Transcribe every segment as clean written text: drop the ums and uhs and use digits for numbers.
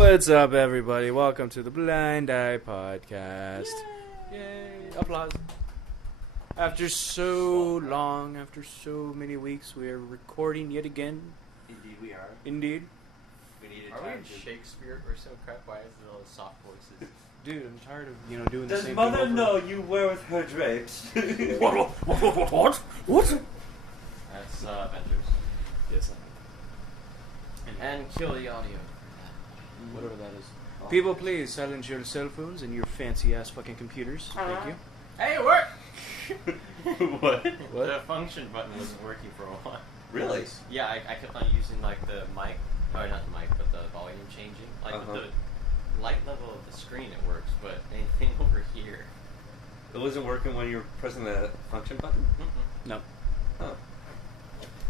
What's up, everybody? Welcome to the Blind Eye Podcast. Yay! Applause. After so long, after so many weeks, we are recording yet again. Indeed, we are. Indeed. We needed Are we time in to... Shakespeare or so crap? Why is it all soft voices? Dude, I'm tired of, doing the Does same mother thing know you wear with her drapes? What? That's Avengers. Yes, And kill the audio. whatever that is. People, please silence your cell phones and your fancy-ass fucking computers. Thank you. Hey, it worked! What? What? The function button wasn't working for a while. Really? Yeah, I kept on using like the mic, or not the mic, but the volume changing. Like with the light level of the screen it works, but anything over here. It wasn't working when you were pressing the function button? No. Oh.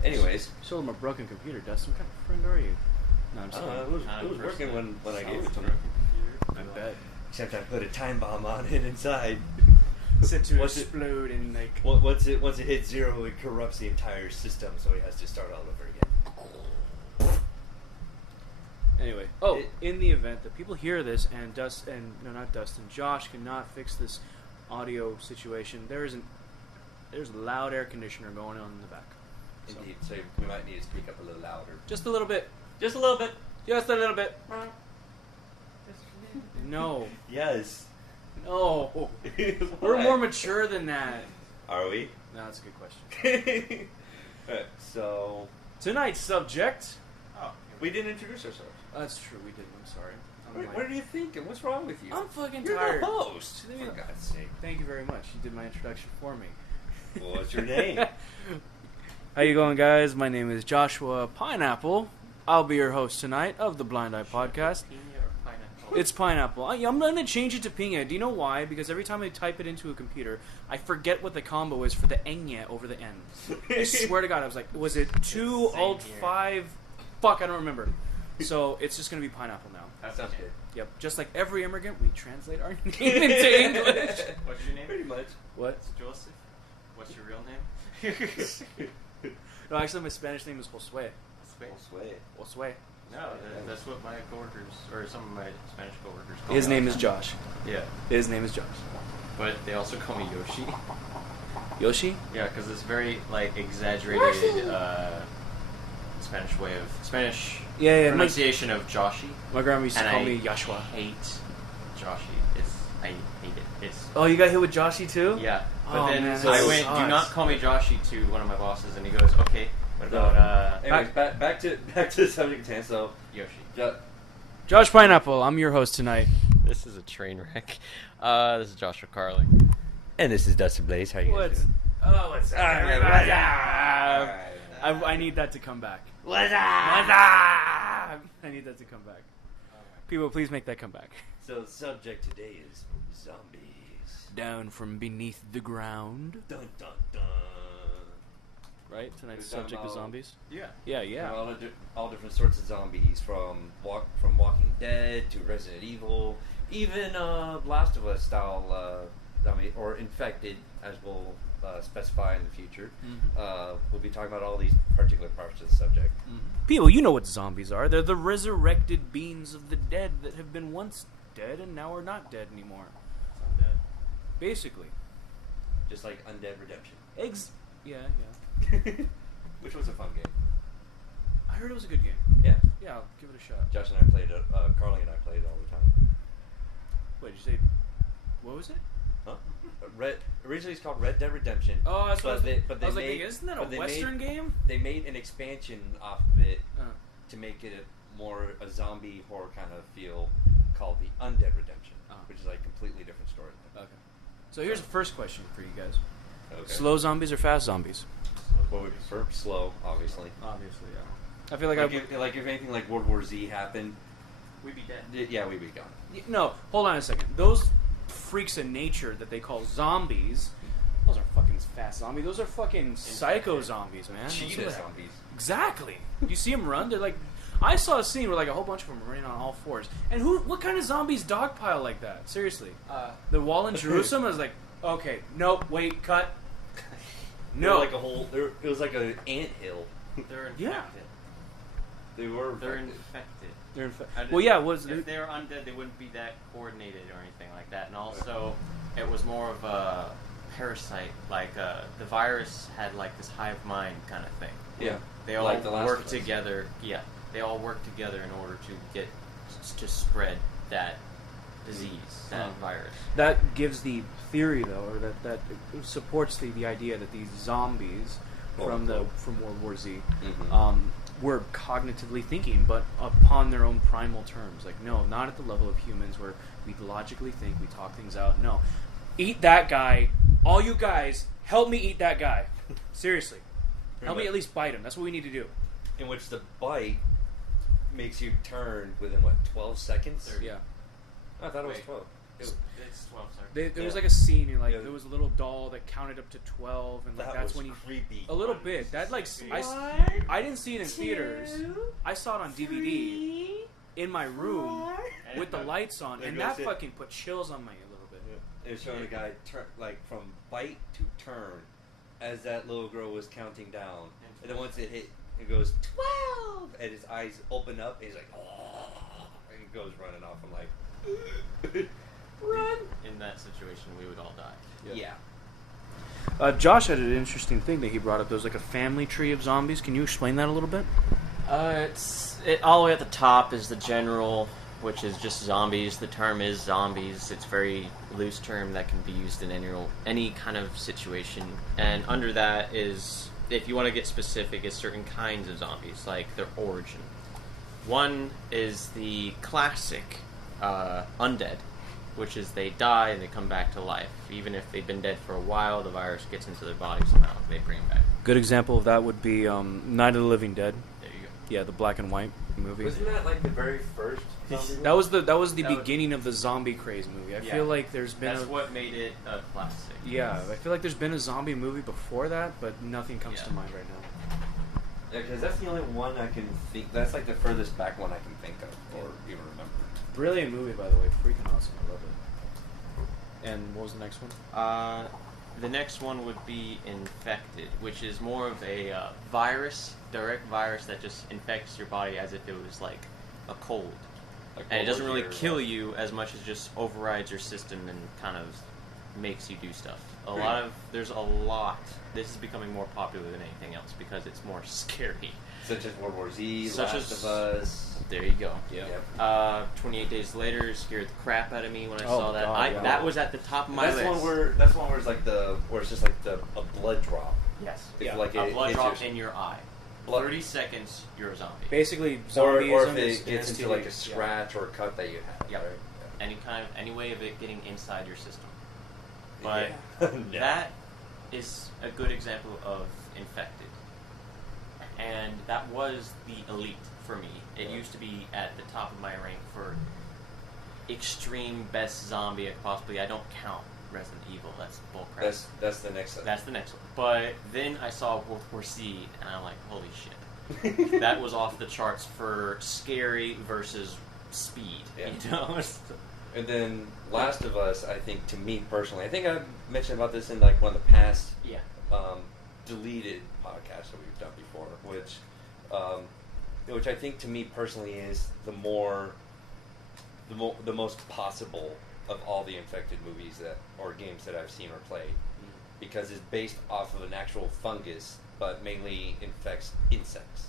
Anyways. Sold him a broken computer, Dustin. What kind of friend are you? No, I'm just kidding. It was working when I gave it to him. I bet. Except I put a time bomb on it inside. Set to Once explode and like... Once it hits zero, it corrupts the entire system, so he has to start all over again. Anyway, in the event that people hear this and Josh cannot fix this audio situation, there's a loud air conditioner going on in the back. Indeed, so we might need to speak up a little louder. Just a little bit. Just a little bit. Just a little bit. No. Yes. No. We're more mature than that. Are we? No, that's a good question. Alright, so... Tonight's subject... Oh, We didn't introduce ourselves. That's true, we didn't. I'm sorry. What are you thinking? What's wrong with you? I'm fucking You're tired. the host. For God's sake. Thank you very much. You did my introduction for me. Well, what's your name? How you going, guys? My name is Joshua Pineapple. I'll be your host tonight of the Blind Eye Podcast. Pina or pineapple? It's Pineapple. I'm going to change it to Pinga. Do you know why? Because every time I type it into a computer, I forget what the combo is for the enya over the N. I swear to God, I was like, was it 2 Same alt here. 5? Fuck, I don't remember. So it's just going to be Pineapple now. That sounds good. Yep. Just like every immigrant, we translate our name into English. What's your name? Pretty much. What? It's Joseph. What's your real name? No, actually, my Spanish name is Josue. Sway. Josue. No, that's what my coworkers, or some of my Spanish coworkers call His me. name is Josh. Yeah. His name is Josh. But they also call me Yoshi. Yoshi? Yeah, because it's very, like, exaggerated Spanish Yeah. pronunciation of Joshi. My grandma used to And call I me Yashua. hate Joshi. I hate it. Oh, you got hit with Joshi too? Yeah. But Oh, then man, I that went, sucks. do not call me Joshi to one of my bosses, and he goes, okay, what about Anyways, back to the subject at hand. So, Yoshi? Josh Pineapple, I'm your host tonight. This is a train wreck. This is Joshua Carling. and this is Dustin Blaze. How you guys doing? What's up, everybody? I need that to come back. What's up? I need that to come back. People, please make that come back. So the subject today is zombies. Down from beneath the ground. Dun dun dun. Right? Tonight's We're talking subject is about- zombies. Yeah. Yeah. All different sorts of zombies, from Walking Dead to Resident Evil, even Last of Us style zombie or infected, as we'll specify in the future. Mm-hmm. We'll be talking about all these particular parts of the subject. People, you know what zombies are. They're the resurrected beings of the dead that have been once dead and now are not dead anymore. Basically. Just like Undead Redemption. Yeah. Which was a fun game. I heard it was a good game. Yeah. Yeah, I'll give it a shot. Josh and I played it. Carly and I played it all the time. Wait, did you say... What was it? Huh? Originally it's called Red Dead Redemption. Oh, that's what I was like, made, isn't that a but they Western game? They made an expansion off of it to make it a zombie horror kind of feel, called the Undead Redemption, which is like a completely different story. Okay. So here's the first question for you guys. Okay. Slow zombies or fast zombies? What would you prefer? Slow, obviously. Obviously, yeah. I feel Like if anything like World War Z happened, We'd be dead. yeah, we'd be gone. No, hold on a second. Those freaks of nature that they call zombies, those are fucking fast zombies. Those are fucking psycho zombies, man. Those Cheetah are like- zombies. Exactly. You see them run? They're like... I saw a scene where like a whole bunch of them were running on all fours. And what kind of zombies dogpile like that? Seriously. The wall in Jerusalem, I was like, okay, nope, wait, cut. No. It was like an ant hill. They're infected. Yeah. They were. They're infected. infected. Well, yeah, if they were undead, they wouldn't be that coordinated or anything like that. And also, it was more of a parasite. Like the virus had like this hive mind kind of thing. Yeah. They all Like the Last work of Us. together. Yeah, they all work together in order to spread that disease, that virus. That gives the theory, though, or that supports the idea that these zombies from World War Z were cognitively thinking, but upon their own primal terms. Like, no, not at the level of humans where we logically think, we talk things out. No, eat that guy. All you guys, help me eat that guy. Seriously, help me at least bite him. That's what we need to do. In which the bite makes you turn within 12 seconds? 30. Yeah. I thought it was 12. It's 12, sorry. There was like a scene, and like there was a little doll that counted up to 12, and like That that's was when you creepy. a little bit. That like I didn't see it in theaters. I saw it on DVD in my room with the lights on, and that fucking put chills on me a little bit. It was showing a guy from bite to turn as that little girl was counting down, and then once it hit, it goes 12, and his eyes open up, and he's like, oh, and he goes running off. I'm like, run! In that situation, we would all die. Yeah. Josh had an interesting thing that he brought up. There was like a family tree of zombies. Can you explain that a little bit? It's all the way at the top is the general, which is just zombies. The term is zombies. It's a very loose term that can be used in any kind of situation. And under that is, if you want to get specific, is certain kinds of zombies, like their origin. One is the classic undead, which is they die and they come back to life. Even if they've been dead for a while, the virus gets into their body somehow. They bring them back. Good example of that would be Night of the Living Dead. There you go. Yeah, the black and white movie. Wasn't that like the very first zombie That was the beginning of the zombie craze movie. I feel like there's been That's what made it a classic. Yeah, I feel like there's been a zombie movie before that, but nothing comes to mind right now. Yeah, because that's the only one I can think. That's like the furthest back one I can think of or even remember. Brilliant movie, by the way. Freaking awesome. I love it. And what was the next one? The next one would be infected, which is more of a virus, direct virus that just infects your body as if it was like a cold. And it doesn't really kill you as much as just overrides your system and kind of makes you do stuff. There's a lot. This is becoming more popular than anything else because it's more scary. Such as World War Z, Such Last as- of Us. There you go. Yep. 28 Days Later scared the crap out of me when I Oh, saw that. God, yeah. That was at the top of my That's list. That's one where it's like where it's just like a blood drop. Yes. If like A it blood hits drop your- in your eye. Blood- 30 seconds, you're a zombie. Basically, or zombieism if it is gets into STD. like a scratch or a cut that you have. Yep. Right? Any way of it getting inside your system. But Yeah. that is a good example of infected. And that was the elite for me. It used to be at the top of my rank for extreme best zombie I possibly. I don't count Resident Evil. That's bullcrap. That's the next one. That's the next one. But then I saw World War Z, and I'm like, holy shit. That was off the charts for scary versus speed. Yeah. You know? And then Last of Us, I think, to me personally, I think I mentioned about this in like one of the past Yeah. deleted podcasts that we've done before, which I think to me personally is the most possible of all the infected movies or games that I've seen or played, because it's based off of an actual fungus, but mainly infects insects.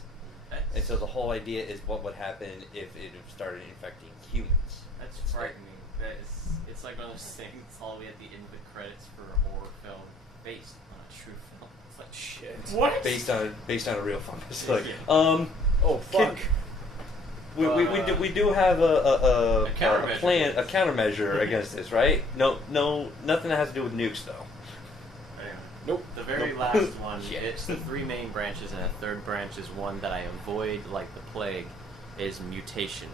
And so the whole idea is what would happen if it started infecting humans. That's It's frightening. It's like one of those things all the way at the end of the credits for a horror film based on a true film. It's like, shit. What? Based on a real fungus. Yeah. Like, Oh, fuck. we do have a countermeasure. plan, a countermeasure against this, right? No, nothing that has to do with nukes, though. Anyway, Nope. the very Nope. last one, it's the three main branches, and a third branch is one that I avoid like the plague, is mutation.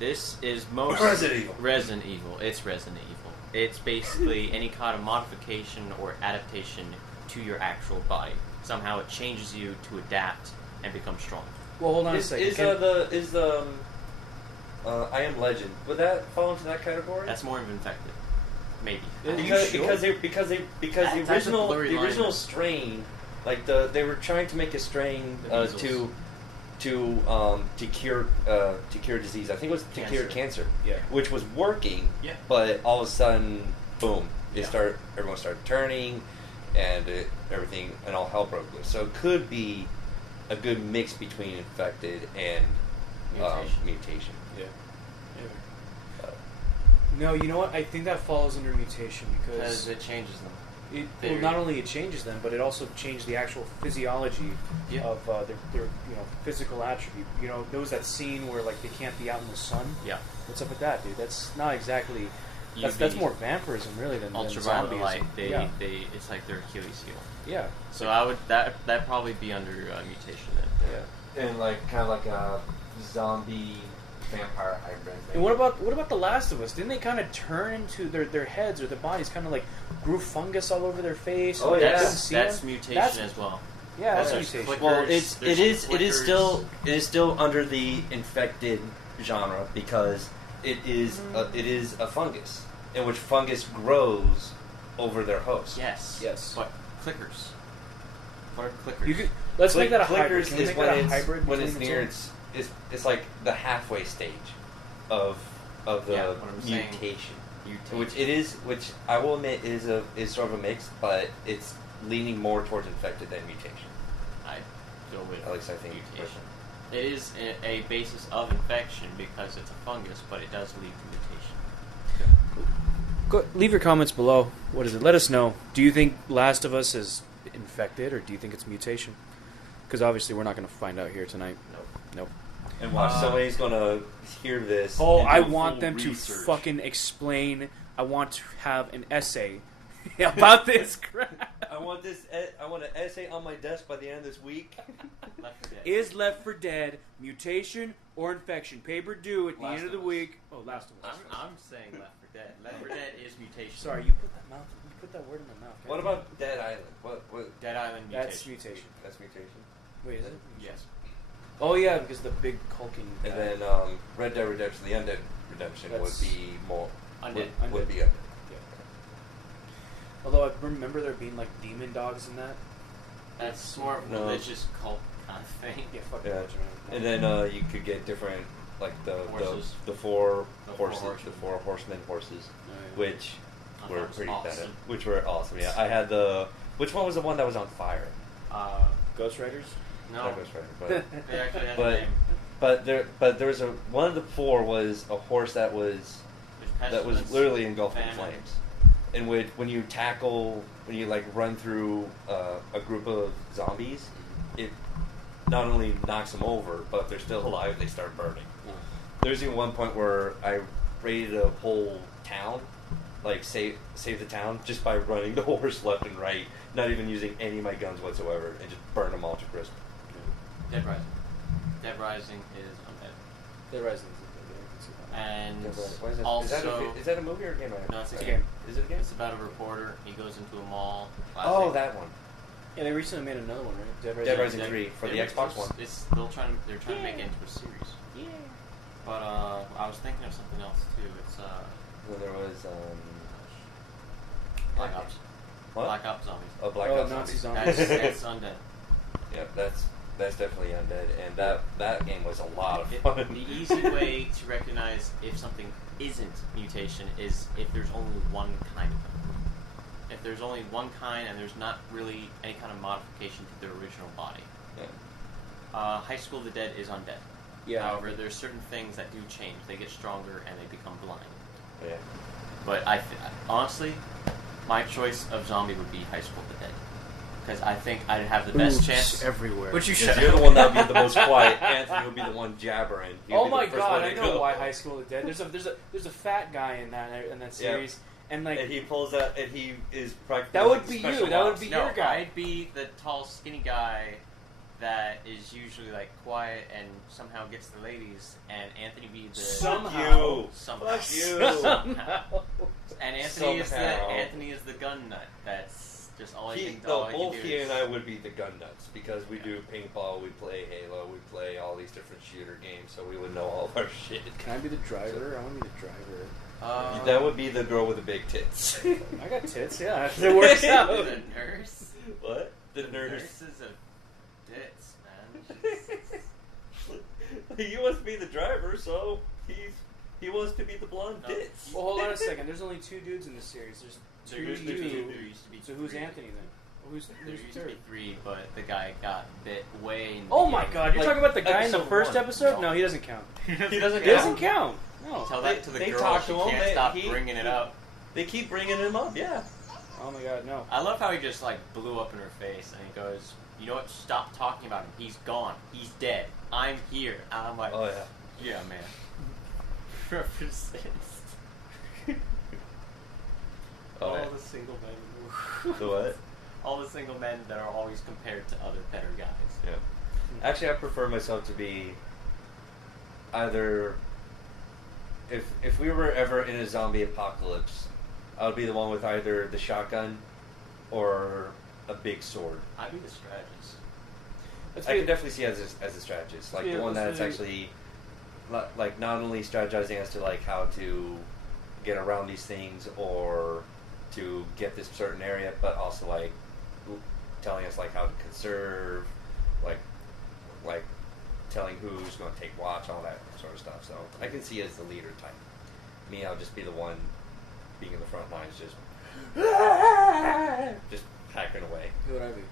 This is most... Resident Evil. Resident Evil. It's Resident Evil. It's basically any kind of modification or adaptation to your actual body. Somehow it changes you to adapt and become strong. Well, hold on a second. Is I Am Legend, would that fall into that category? That's more of infected. Maybe. because the That's a blurry line. original strain, like they were trying to make a strain The measles. to to cure disease. I think it was to cure cancer. Yeah. Which was working. Yeah. But all of a sudden, boom! Yeah. Everyone started turning, and everything and all hell broke loose. So it could be a good mix between infected and mutation. Yeah. No, you know what? I think that falls under mutation because it changes them. Not only it changes them, but it also changed the actual physiology of their physical attribute. You know, there was that scene where like they can't be out in the sun. Yeah. What's up with that, dude? That's not exactly. That's more vampirism really than ultraviolet zombies. light. They it's like their Achilles heel. Yeah. So I would that probably be under mutation then. Yeah. And like kind of like a zombie vampire hybrid thing. And what about The Last of Us? Didn't they kind of turn into their heads or their bodies kind of like grew fungus all over their face? Oh yeah, that's mutation as well. Yeah, that's mutation. Flickers, well, it is still under the infected genre because it is a fungus in which fungus grows over their host. Yes. But clickers. What are clickers? Let's make that a hybrid. Can we make that a hybrid when it's between near the two? it's like the halfway stage of the mutation. Which I will admit is sort of a mix, but it's leaning more towards infected than mutation. I go with at least I think mutation. It is a basis of infection because it's a fungus, but it does lead to mutation. Leave your comments below. What is it? Let us know. Do you think Last of Us is infected, or do you think it's mutation? Because obviously we're not going to find out here tonight. Nope. And watch, somebody's going to hear this. Oh, I want them to fucking explain. I want to have an essay about this crap. I want an essay on my desk by the end of this week. Left 4 Dead. Is Left 4 Dead mutation or infection? Paper due at the end of the week. Oh, Last of Us. I'm saying Left 4 Dead. Left 4 Dead is mutation. Sorry, you put that word in my mouth. What about Dead Island? What? Dead Island mutation? That's mutation. That's mutation. Wait, is it? Yes. Oh yeah, because the big hulking. And then Red Dead Redemption, the Undead Redemption would be more Undead. Would be Undead. Yeah. Although I remember there being like demon dogs in that. That's more of a religious cult kind of thing. Yeah, fuck Yeah. religion. And then you could get different like the four horsemen horses, which were pretty badass. Which were awesome. Yeah, I had which one was the one that was on fire? Ghost Riders. No, Not Ghost Rider, they actually had a but name. but there was one of the four was a horse that was literally engulfed in flames. And when you like run through a group of zombies, it not only knocks them over, but if they're still alive, they start burning. There's even one point where I raided a whole town, like save the town just by running the horse left and right, not even using any of my guns whatsoever, and just burn them all to crisp. Dead Rising. Dead Rising is Undead. Dead Rising And Why is that? also, Is that a movie or a game? no, it's a It's a game. game. Is it a game? It's about a reporter. He goes into a mall. Oh, that one. Yeah, they recently made another one, right? Dead Rising 3 for the Xbox One. They're trying to make it into a series. Yeah. But I was thinking of something else too. It's Well, there was Black Ops. What? Black Ops zombies. Oh, Black Ops Nazi Zombies. zombies. That's Undead. Yep, that's definitely Undead, and that game was a lot of fun. The easy way to recognize if something isn't mutation is if there's only one kind of them. If there's only one kind and there's not really any kind of modification to their original body. Yeah. High School of the Dead is undead. Yeah. However, there's certain things that do change. They get stronger and they become blind. Yeah. But honestly, my choice of zombie would be High School of the Dead. Because I think I'd have the best chance. Everywhere. Which you Because should. you're the one that would be the most quiet. Anthony would be the one jabbering. He'd Oh be the my first god, one I to know go. why High School of the Dead. There's a fat guy in that series, and like And he pulls out, and he is practically. that would like be special you. That would ops. be No, your guy. I'd be the tall, skinny guy that is usually like quiet and somehow gets the ladies, and Anthony be the Somehow. somehow. Fuck you. Somehow. And Somehow. Anthony is the gun nut. That's just all he can do. Both he and I would be the gun nuts because we do paintball, we play Halo, we play all these different shooter games, so we would know all of our shit. Can I be the driver? I want to be the driver. That would be the girl with the big tits. I got tits, yeah. If it works out. The nurse. What? The The nurse. nurses of dits, man. He wants to be the driver, so he wants to be the blonde bitch. Well, hold on a second. There's only 2 dudes in this series. There's There 2 used to be you. there used to be So who's three. Anthony then? Who's There who's used to third? be 3, but the guy got bit way in the Oh my beginning. God! You're Like, talking about the guy in the episode first 1. episode? No. No, he doesn't count. He doesn't He doesn't count. No. Tell that to the They girl. talk She to him, can't stop he- bringing it up. They keep bringing him up, yeah. Oh my God, no. I love how he just like blew up in her face and he goes, "You know what? Stop talking about him. He's gone. He's dead. I'm here." And I'm like, Oh yeah. "Yeah, man." Represents Oh, all yeah. the single men in the world. The what? All the single men that are always compared to other better guys. Yeah. Actually, I prefer myself to be either. If we were ever in a zombie apocalypse, I would be the one with either the shotgun or a big sword. I'd be the strategist. I can definitely see as a strategist, like Yeah, the one let's that's do- actually like not only strategizing as to like how to get around these things or to get this certain area, but also like telling us like how to conserve, like telling who's going to take watch, all that sort of stuff. So I can see as the leader type. Me, I'll just be the one being in the front lines, just hacking away. Who would I be?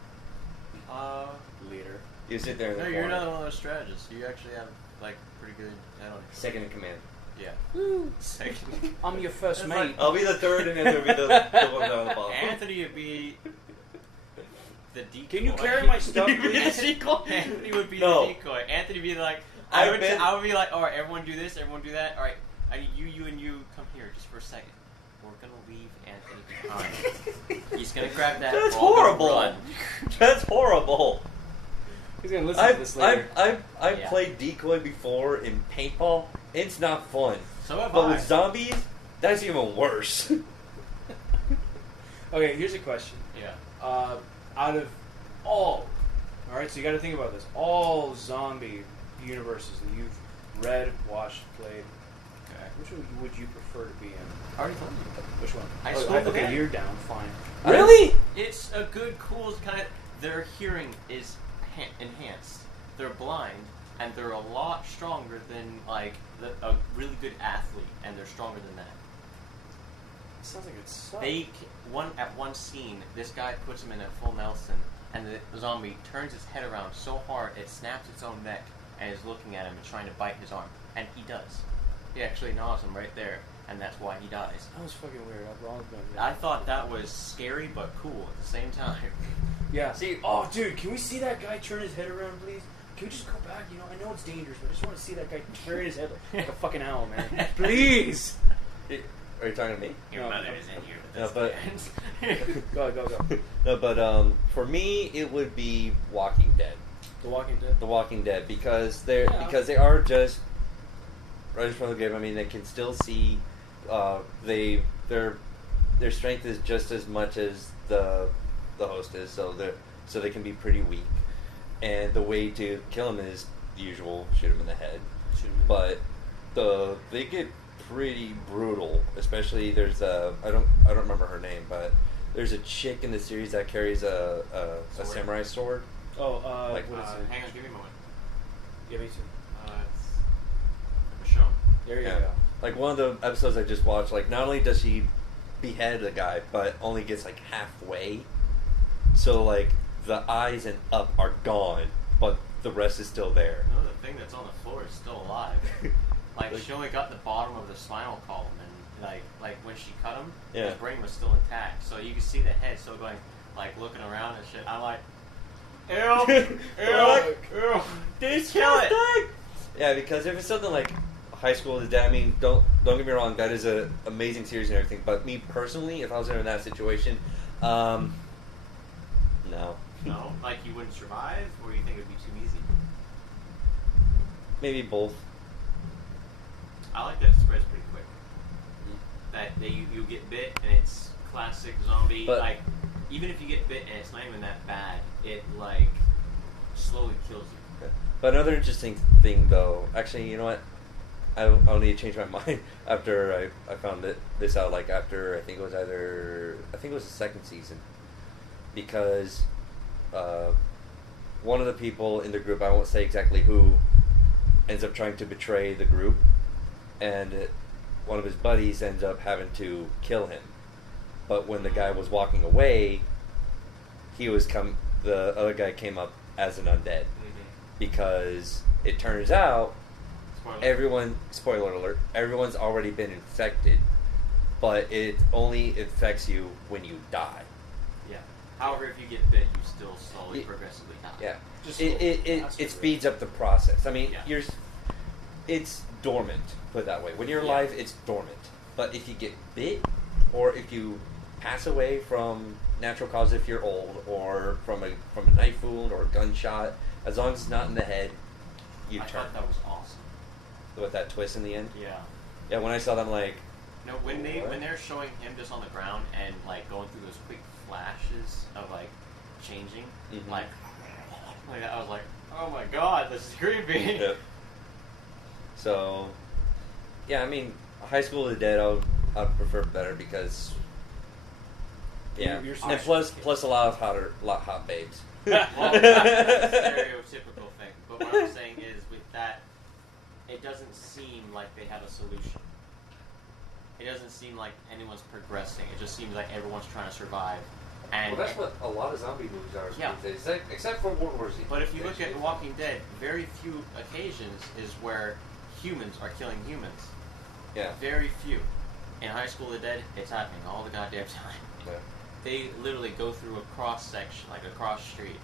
Leader. You sit there in the No, corner. you're not one of those strategists. You actually have like pretty good. I don't know. Second in command. Yeah. Woo. Second. I'm your first It's mate. like- I'll be the third, and then there'll be the one down the bottom. Anthony would be the decoy. Can you carry my stuff, please? Anthony would be No. the decoy. Anthony would be like, I I would bet- be like, all right, everyone do this, everyone do that. All right, I need you, and you come here just for a second. We're gonna leave Anthony behind. He's gonna grab that. That's we're all gonna horrible. run. That's horrible. He's gonna listen to this later. I've Yeah. played decoy before in paintball. It's not fun. So have But I. with zombies, that's even worse. Okay, here's a question. Yeah. Out of all right, so you got to think about this. All zombie universes that you've read, watched, played, Okay. which one would you prefer to be in? I already told you. Which one? I Oh, scored the okay, band. you're down. Fine. Really? It's a good, cool kind of. Their hearing is enhanced. They're blind, and they're a lot stronger than like a really good athlete, and they're stronger than that. Sounds like it sucks. At one scene, this guy puts him in a full Nelson, and the zombie turns his head around so hard it snaps its own neck, and is looking at him and trying to bite his arm, and he does. He actually gnaws him right there, and that's why he dies. That was fucking weird. I'm wrong. I thought that was scary but cool at the same time. Yeah. Oh, dude, can we see that guy turn his head around, please? Can we just go back? You know, I know it's dangerous, but I just want to see that guy turn his head like a fucking owl, man. Please. Are you talking to me? Your No, mother no, is in here, no, but Go. No, but for me, it would be Walking Dead. The Walking Dead. The Walking Dead, because Yeah. they are just right from the game. I mean, they can still see. Their strength is just as much as the host is, so they can be pretty weak. And the way to kill them is the usual: shoot them in the head. But they get pretty brutal. Especially there's I don't remember her name, but there's a chick in the series that carries a Sword. samurai sword. Oh, Like, what is it? hang on, give me a moment. Yeah, me too. It's Michonne. There you Yeah. go. Like one of the episodes I just watched, like not only does she behead the guy, but only gets like halfway. So like the eyes and up are gone, but the rest is still there. No, the thing that's on the floor is still alive. Like she only got the bottom of the spinal column, and like when she cut him, Yeah. his brain was still intact. So you can see the head still going, like looking around and shit. I'm like, ew, ew. Dude, Kill it. Yeah, because if it's something like High School of the Dead, I mean, don't get me wrong, that is an amazing series and everything. But me personally, if I was in that situation, no. No, like you wouldn't survive, or you think it'd be too easy. Maybe both. I like that it spreads pretty quick. That you get bit and it's classic zombie. But- like even if you get bit and it's not even that bad, it like slowly kills you. But another interesting thing, though, actually, you know what? I'll need to change my mind after I found this out. Like after I think it was the second season, because one of the people in the group, I won't say exactly who, ends up trying to betray the group, and one of his buddies ends up having to kill him. But when the guy was walking away, the other guy came up as an undead. Because it turns out spoiler alert, everyone's already been infected, but it only affects you when you die. Yeah. However, if you get bit, you still slowly, progressively die. Yeah. Just It speeds up the process. I mean, Yeah. it's dormant, put it that way. When you're Yeah. alive, it's dormant. But if you get bit, or if you pass away from natural cause if you're old, or from a knife wound or a gunshot, as long as it's not in the head, you I turn. thought that was awesome. With that twist in the end. Yeah. Yeah, when I saw that, I'm like, No, when What? they're showing him just on the ground and like going through those quick flashes of like changing, Mhm. like that, I was like, oh my god, this is creepy. yeah. So, yeah, I mean, High School of the Dead, I'd prefer better because, yeah, You're and plus a lot of hot babes. Well, that's a stereotypical thing. But what I'm saying is, with that, it doesn't seem like they have a solution. It doesn't seem like anyone's progressing. It just seems like everyone's trying to survive. And Well, that's what a lot of zombie movies are Yeah. these days, except for World War Z. But if you look at Walking Dead, very few occasions is where humans are killing humans. Yeah. Very few. In High School of the Dead, it's happening all the goddamn time. Yeah. They literally go through a cross section, like a cross street,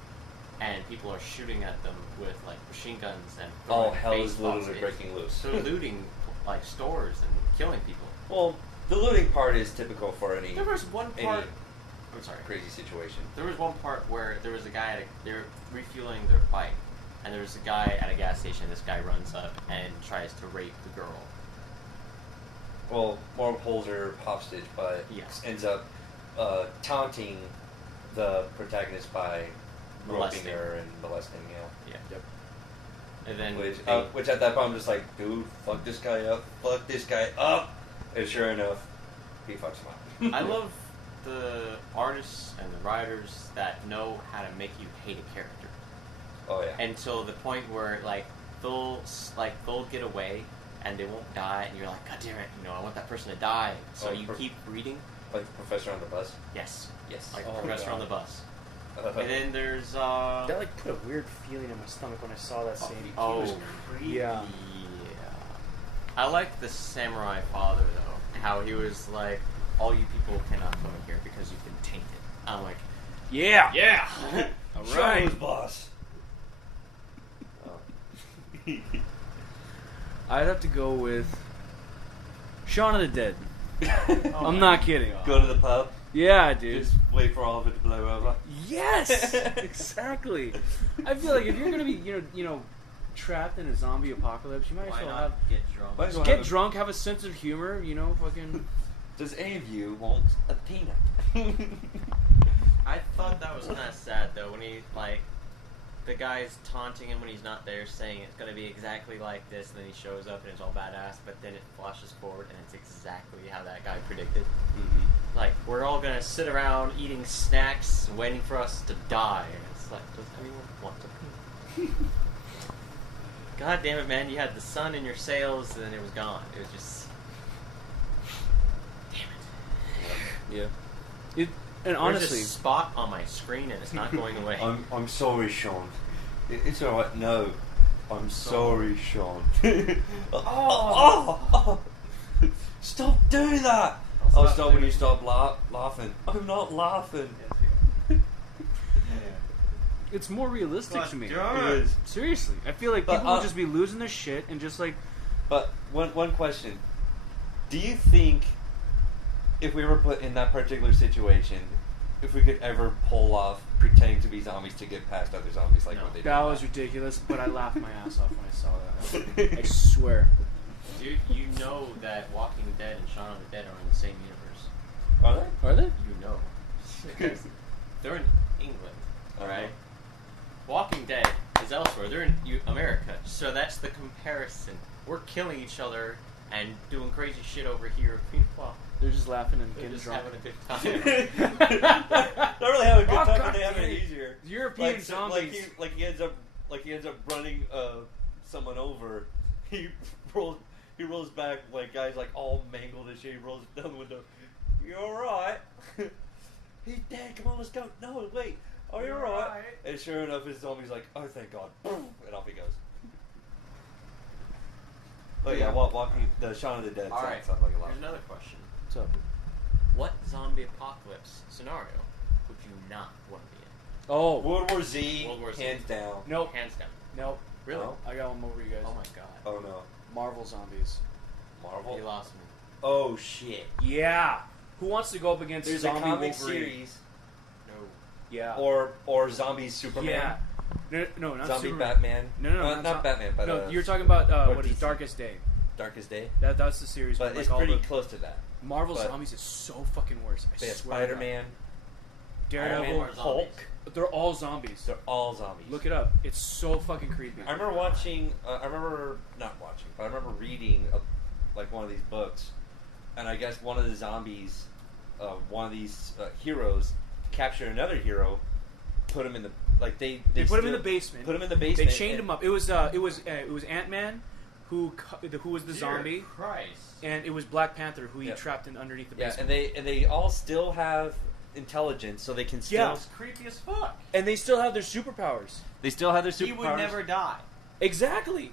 and people are shooting at them with like machine guns and All throwing hell is baseballs. literally breaking loose. So looting like stores and killing people. Well, the looting part is typical for any There was one any part. I'm sorry. crazy situation. There was one part where there was a guy they were refueling their bike, and there was a guy at a gas station. This guy runs up and tries to rape the girl. Well, more holds her hostage, but Yes. ends up taunting the protagonist by Molesting. groping her and molesting. Yeah. Yeah. Yep. And then Which at that point I'm just like, dude, fuck this guy up, and sure enough, he fucks him up. I love the artists and the writers that know how to make you hate a character Oh yeah. until the point where they'll get away and they won't die, and you're like, God damn it, I want that person to die. So Oh, you keep reading. Like the professor on the bus. Yes. Like Oh, Professor God. on the Bus. And then there's That like put a weird feeling in my stomach when I saw that scene. oh, It was creepy. Yeah. I like the samurai father though. How he was like, all you people cannot come in here because you've been tainted. I'm like, Yeah. yeah. All right. boss. I'd have to go with Shaun of the Dead. I'm not kidding. Go to the pub. Yeah, dude. Just wait for all of it to blow over. Yes, exactly. I feel like if you're gonna be, trapped in a zombie apocalypse, you might as Why well not get drunk? Might as well get have drunk, have a sense of humor, fucking. Does any of you want a peanut? I thought that was kind of sad though when he the guy's taunting him when he's not there, saying it's gonna be exactly like this, and then he shows up and it's all badass. But then it flashes forward and it's exactly how that guy predicted. Mm-hmm. Like we're all gonna sit around eating snacks, waiting for us to die. And it's like, does anyone want to pee? God damn it, man! You had the sun in your sails, and then it was gone. It was just, damn it. Yeah. And There's honestly, a spot on my screen, and it's not going away. I'm sorry, Sean. It's alright. No, I'm sorry, Sean. oh. Stop doing that! I'll stop when you stop laughing. I'm not laughing. it's more realistic God to me. damn It is. Seriously, I feel like But, people would just be losing their shit and just like. But one question: do you think if we were put in that particular situation, if we could ever pull off pretending to be zombies to get past other zombies like No. what they did? That was ridiculous, but I laughed my ass off when I saw that. I swear. Dude, you know that Walking Dead and Shaun of the Dead are in the same universe. Are they? Are they? You know. Because they're in England, alright? Walking Dead is elsewhere. They're in America. So that's the comparison. We're killing each other and doing crazy shit over here. Meanwhile, They're just laughing and they're getting just drunk. having a good time. Not really having a good Oh, time, God but they have damn it it. easier. European like zombies. he ends up running someone over he rolls back like guy's like all mangled and shit. He rolls down the window. You alright? He's dead. Come on, let's go. No, wait. Are you alright? And sure enough, his zombie's like, oh, thank God. And off he goes. But yeah, walking the Shaun of the Dead sounds like a lot. Here's another question. What's up? What zombie apocalypse scenario would you not want to be in? Oh, World War Z, World War Z. hands down. nope, Hands down. nope. Really? No? I got one more for you guys. Oh my god. Oh no. Marvel zombies. Marvel? You lost me. Oh shit. Yeah. Who wants to go up against There's zombie a comic Wolverine? series. No. Yeah. Or zombie Superman. Yeah. No, not Zombie Superman. Batman. No, not Batman, but no, you're talking about or what is DC. Darkest Day. Darkest Day. That's the series. But with, it's like, all pretty the close to that. Marvel but- zombies is so fucking worse. I They have swear. to God. Spider-Man, Daredevil, Iron Man, Hulk. They're all zombies. They're all zombies. Look it up. It's so fucking creepy. I remember not watching, but I remember reading like one of these books, and I guess one of the zombies, one of these heroes, captured another hero, put him in the they put him in the basement. Put him in the basement. They chained him up. It was Ant-Man who was the zombie, Christ. and it was Black Panther who he Yeah. trapped in underneath the Yeah, basement. and they all still have intelligence, so they can still. Yeah. It's creepy as fuck. And they still have their superpowers. They still have their superpowers. He would never die. Exactly.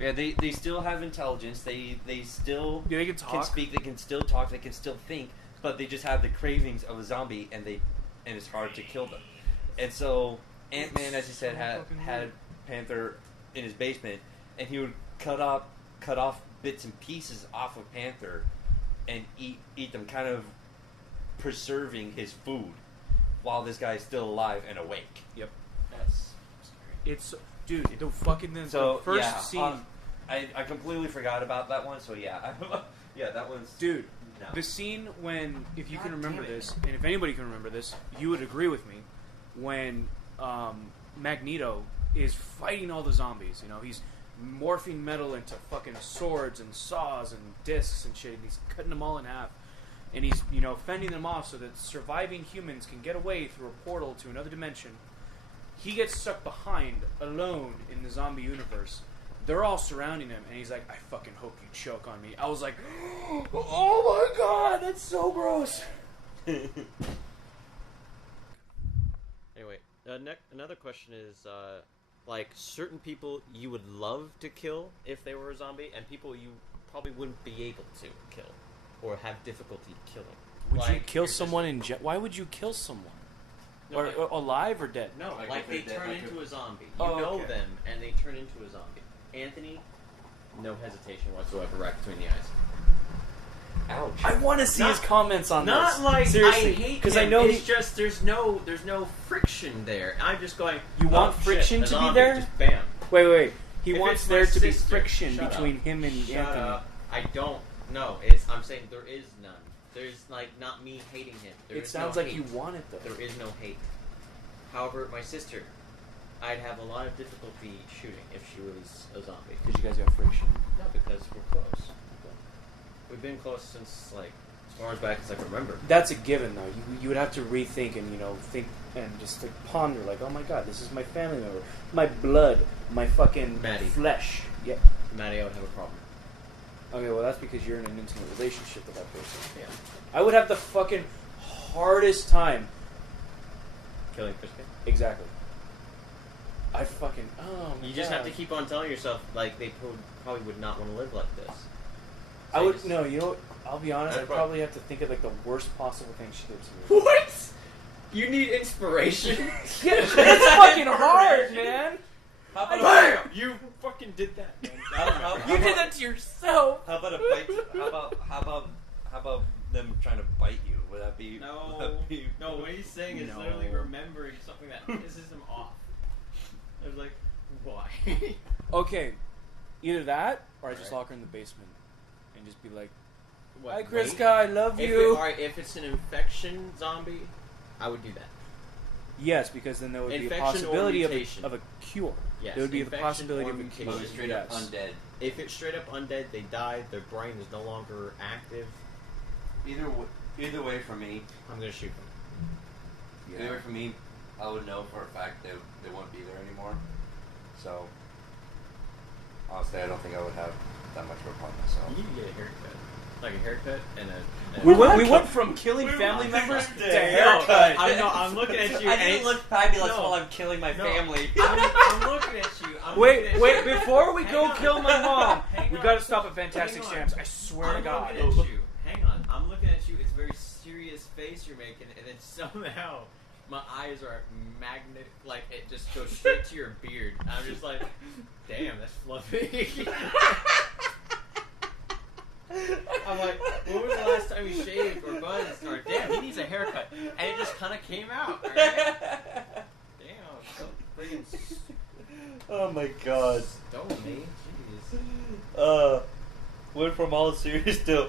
Yeah, they still have intelligence. They still Yeah, they can talk. speak. They can still talk. They can still think. But they just have the cravings of a zombie, and it's hard to kill them. And so Ant-Man, as you said, had Panther in his basement, and he would cut off bits and pieces off of Panther, and eat them, kind of preserving his food while this guy is still alive and awake. Yep. That's scary. It's dude. The fucking So the first yeah, scene. I completely forgot about that one. So yeah, yeah, that one's Dude, no. the scene when, if you God can remember damn it. this, and if anybody can remember this, you would agree with me, when Magneto is fighting all the zombies. You know, he's morphing metal into fucking swords and saws and discs and shit, and he's cutting them all in half. And he's, fending them off so that surviving humans can get away through a portal to another dimension. He gets stuck behind, alone, in the zombie universe. They're all surrounding him, and he's like, I fucking hope you choke on me. I was like, oh my god, that's so gross. Anyway, another question is, certain people you would love to kill if they were a zombie, and people you probably wouldn't be able to kill, or have difficulty killing. Would you Like, kill you're just- someone Why would you kill someone? No, or like- alive or dead? No, Like like if they they're dead, turn like into a zombie. You Oh, know okay. them, and they turn into a zombie. Anthony, no hesitation whatsoever, right between the eyes. ouch. I want to see Not- his comments on Not this. like Seriously, I hate because him. I know it's just there's no friction there. I'm just going. You want oh, friction shit, a to be zombie, there? Just bam. Wait. He If wants it's my there to be sister, friction shut between up. him and Shut Anthony. up. I don't. No, I'm saying there is none. There's not me hating him. There It is sounds no like hate. you want it though. There is no hate. However, my sister, I'd have a lot of difficulty shooting if she was a zombie. Because you guys got friction. No, because we're close. We've been close since as far as back as I can remember. That's a given though. You would have to rethink and think and just ponder oh my god, this is my family member, my blood, my fucking Maddie. flesh. Yeah. Maddie, I would have a problem. Okay, well that's because you're in an intimate relationship with that person. Yeah. I would have the fucking hardest time. Killing Crispy? Exactly. I fucking my You just have to God. keep on telling yourself, they probably would not want to live like this. I So would just- no. You know what? I'll be honest. That's I'd probably have to think of the worst possible thing she did to me. What? You need inspiration? Yeah, it's fucking hard, man. How about Bam! You fucking did that, man. You did that to yourself. How about a bite? How about them trying to bite you? Would that be? No, would that be- no. What he's saying is No. literally remembering something that pisses him off. I was like, why? Okay, either that or I just Alright. lock her in the basement and just be like, What, "Hi, wait? Kriska, I love If you." alright, if it's an infection zombie, I would do that. Yes, because then there would be a Infection or possibility of mutation. a cure. Yes, there would be the infection possibility or of a mutation. cure. But it's straight up Yes. undead. If it's straight up undead, they died, their brain is no longer active, Either way, for me, I'm gonna shoot them. either way for me, I would know for a fact they won't be there anymore. So honestly, I don't think I would have that much of a problem myself. You need to get a haircut. Like a haircut and a... We went from killing family members to haircut. I'm looking at you. I need to look fabulous No. while I'm killing my family. I'm looking at you. Wait, before we go on. kill my mom, Hang we on. gotta stop at Fantastic Hang on. Sam's. I swear to God. I'm looking at you. Hang on. I'm looking at you. It's a very serious face you're making, and then somehow my eyes are magnetic. Like, it just goes straight to your beard. I'm just like, damn, that's fluffy. I'm like, when was the last time you shaved or buzzed? Or, damn, he needs a haircut. And it just kind of came out, right? Damn, so freaking Oh my god. stone me. Jeez. Went from all serious to...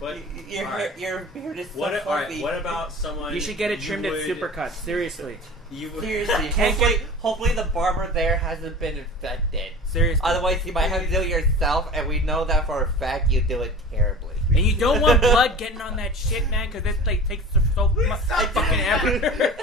But, Your alright. beard is so What fluffy. about someone... You should get it trimmed at would- Supercuts. Seriously. You would... Seriously, hopefully the barber there hasn't been infected. Seriously. Otherwise, you might have to do it yourself, and we know that for a fact you do it terribly. And you don't want blood getting on that shit, man, because this like takes so much fucking effort.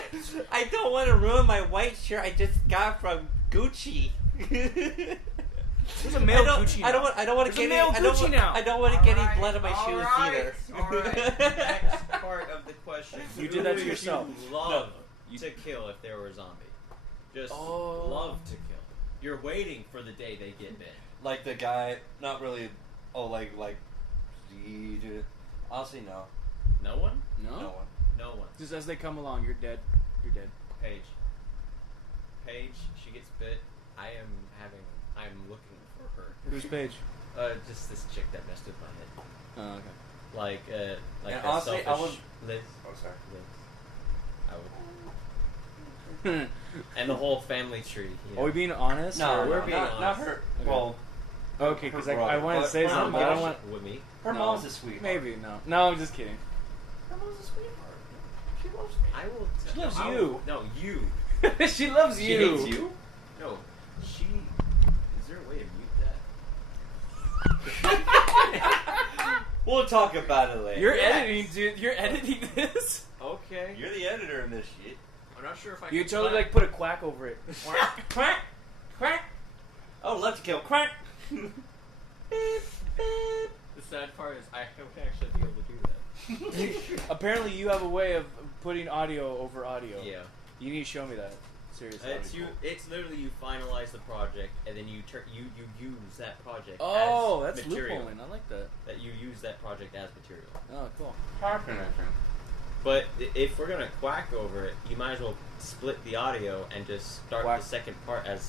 I don't want to ruin my white shirt I just got from Gucci. There's a male Gucci now. I don't want to There's a get male any. Gucci now. I don't want to get any blood on my shoes either. Alright. Next part of the question. You did that to yourself. You love to kill if there were a zombie. Just love to kill. You're waiting for the day they get bit. Like the guy, not really. Oh, like. Honestly, no. No one? No No? one. No one. Just as they come along, you're dead. You're dead. Paige, she gets bit. I'm looking for her. Who's Paige? Just this chick that messed with my head. Oh, okay. Like And that honestly, I selfish Liz. Oh, sorry. I would. And the whole family tree. You know. Are we being honest? No, or- we're being not honest. her. Okay. Well, Okay, because her I brother. wanted to say But her something, but I don't mom- want. With me? Her No. mom's a sweetheart. Maybe, no. No, I'm just kidding. Her mom's a sweetheart. She loves me. I will. She loves I you. will- No, you. She loves She you. hates you? No. She. Is there a way to mute that? We'll talk about it later. You're editing, dude. You're editing this. Okay. You're the editor in this shit. I'm not sure if I You can totally clap. like put a quack over it. Quack, quack. Oh, love to kill. Quack. The sad part is I would actually be able to do that. Apparently, you have a way of putting audio over audio. Yeah. You need to show me that. Seriously. It's you. It's literally you finalize the project and then you use that project. Oh, as that's material. loopholing. I like that. That you use that project as material. Oh, cool. But if we're gonna quack over it, you might as well split the audio and just start Quack. the second part at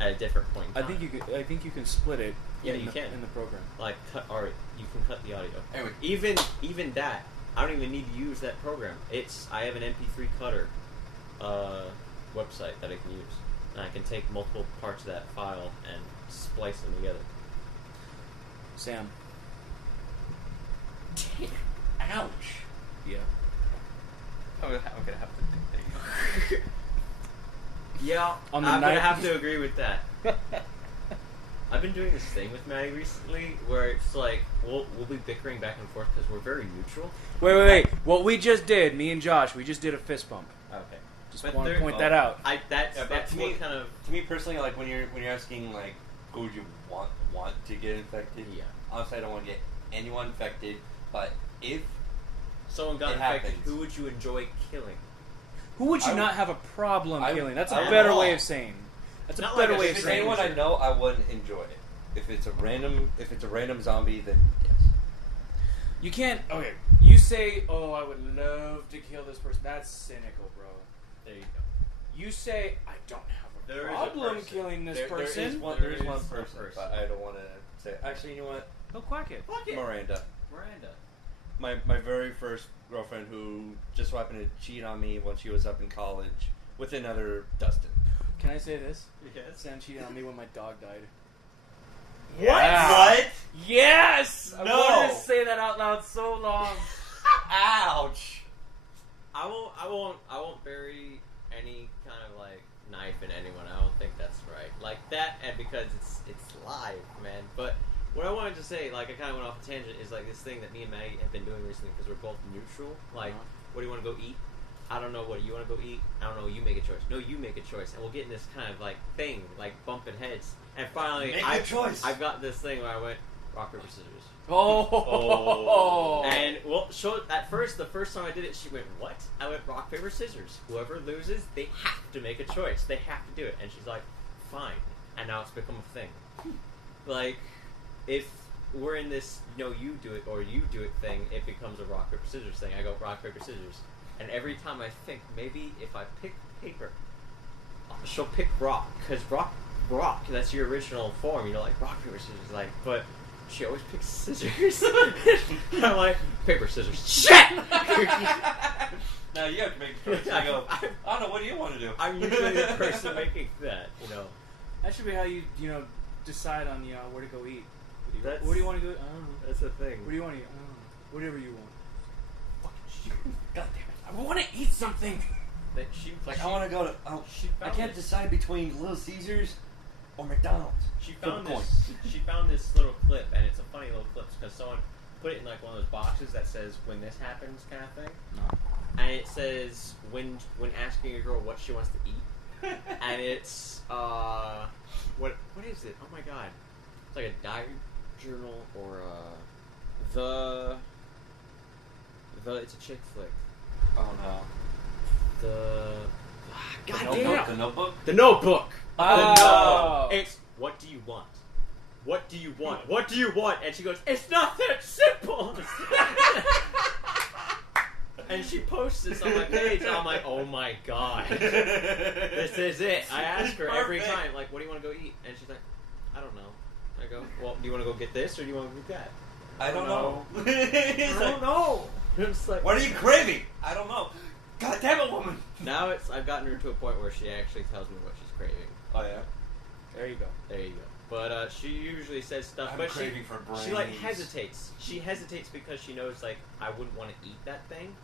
a different point. In I time. think you can. I think you can split it. Yeah, in you the, can. in the program. like cut, or you can cut the audio. Anyway. Even that, I don't even need to use that program. I have an MP3 cutter website that I can use, and I can take multiple parts of that file and splice them together. Sam. Ouch. Yeah. I'm gonna have to think. Yeah, On the I'm night- gonna have to agree with that. I've been doing this thing with Maddie recently where it's like we'll be bickering back and forth because we're very neutral. Wait. What we just did, me and Josh, we just did a fist bump. Okay, Just But want to there- point that out. That's but to me- what kind of To me personally, like when you're asking like who would you want to get infected? Yeah. Honestly, I don't want to get anyone infected, but if someone got It infected. happens. Who would you enjoy killing? Who would you I would- not have a problem I- killing? That's I a would better all. way of saying. That's a Not better like a way if of it's saying. anyone I it. know, I wouldn't enjoy it. If it's a random zombie, then yes. You can't. Okay, you say, "Oh, I would love to kill this person." That's cynical, bro. There you go. You say, "I don't have a There is a problem person. killing this There person." There is one There is person, one person. but I don't want to say. Actually, you know what? He'll quack it. Fuck it. Miranda, Miranda. my very first girlfriend, who just so happened to cheat on me when she was up in college with another Dustin. Can I say this? Yes. Sam cheated on me when my dog died. What? Yes! I No. wanted to say that out loud so long. Ouch! I won't bury any kind of like knife in anyone. I don't think that's right. Like that, and because it's live, man. But what I wanted to say, like I kind of went off a tangent, is like this thing that me and Maggie have been doing recently because we're both neutral. Like, what do you want to go eat? I don't know what you want to go eat. I don't know. You make a choice. No, you make a choice, and we'll get in this kind of like thing, like bumping heads. And finally, Make a choice. I've got this thing where I went rock paper scissors. Oh. And well, so at first, the first time I did it, she went, "What?" I went rock paper scissors. Whoever loses, they have to make a choice. They have to do it. And she's like, "Fine." And now it's become a thing. Like, if we're in this, you do it or you do it thing, it becomes a rock paper scissors thing. I go rock paper scissors, and every time I think maybe if I pick paper, she'll pick rock because rock. That's your original form. Like rock paper scissors. Like, but she always picks scissors. I'm like paper scissors. Shit. Now you have to make a choice. I go. I don't know. What do you want to do? I'm usually the person making that. That should be how you decide on where to go eat. That's, where do you want to go? I don't know. That's the thing. Where do you want to eat? I don't know. Whatever you want. Fucking shit. God damn it. I want to eat something. I want to go to. I can't decide between Little Caesars or McDonald's. She found this little clip, and it's a funny little clip because someone put it in like one of those boxes that says "when this happens" kind of thing, and it says when asking a girl what she wants to eat, and it's what is it? Oh my god, it's like a diary journal or it's a chick flick. Oh no. The Notebook? The Notebook. Oh. It's what do you want? What do you want? What do you want? And she goes, it's not that simple. And she posts this on my page. And I'm like, oh my god, this is it. I ask her every time, like, what do you want to go eat? And she's like, I don't know. I go, well, do you want to go get this or do you want to get that? I don't know. I don't know. I'm just like, what are you craving? I don't know. God damn it, woman! Now I've gotten her to a point where she actually tells me what she's craving. Oh yeah. There you go. But she usually says stuff. I'm but craving for brains. She like hesitates. She hesitates because she knows like I wouldn't want to eat that thing,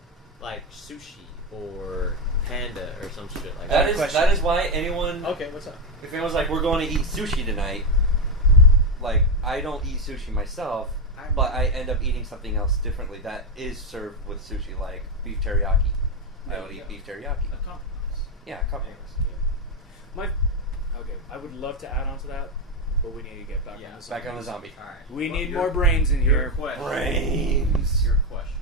like sushi or panda or some shit like that. That is why anyone. Okay, what's up? If anyone's like, we're going to eat sushi tonight, like I don't eat sushi myself, but I end up eating something else differently that is served with sushi, like beef teriyaki. I would eat beef teriyaki. A compromise. Yeah, compromise. Okay, I would love to add on to that, but we need to get back on the zombie. Back on the zombie. All right. We need more brains in Your here. question. Brains. Your question.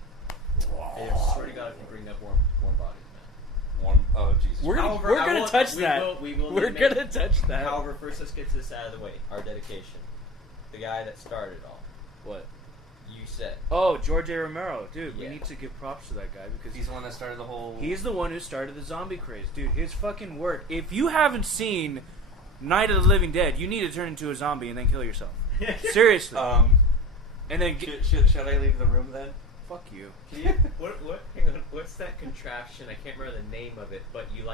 Hey, I swear to God, if you bring up warm bodies, man. Oh Jesus. We're However, gonna touch that. We're gonna touch that. However, first let's get this out of the way. Our dedication. The guy that started it all. What? You said. Oh, George A. Romero. Dude, we Yeah. need to give props to that guy because He's the one that started the whole. he's the one who started the zombie craze. Dude, his fucking work. If you haven't seen Night of the Living Dead, you need to turn into a zombie and then kill yourself. Seriously. Um. And then Should I leave the room then? fuck you. What? Hang on. What's that contraption? I can't remember the name of it, but you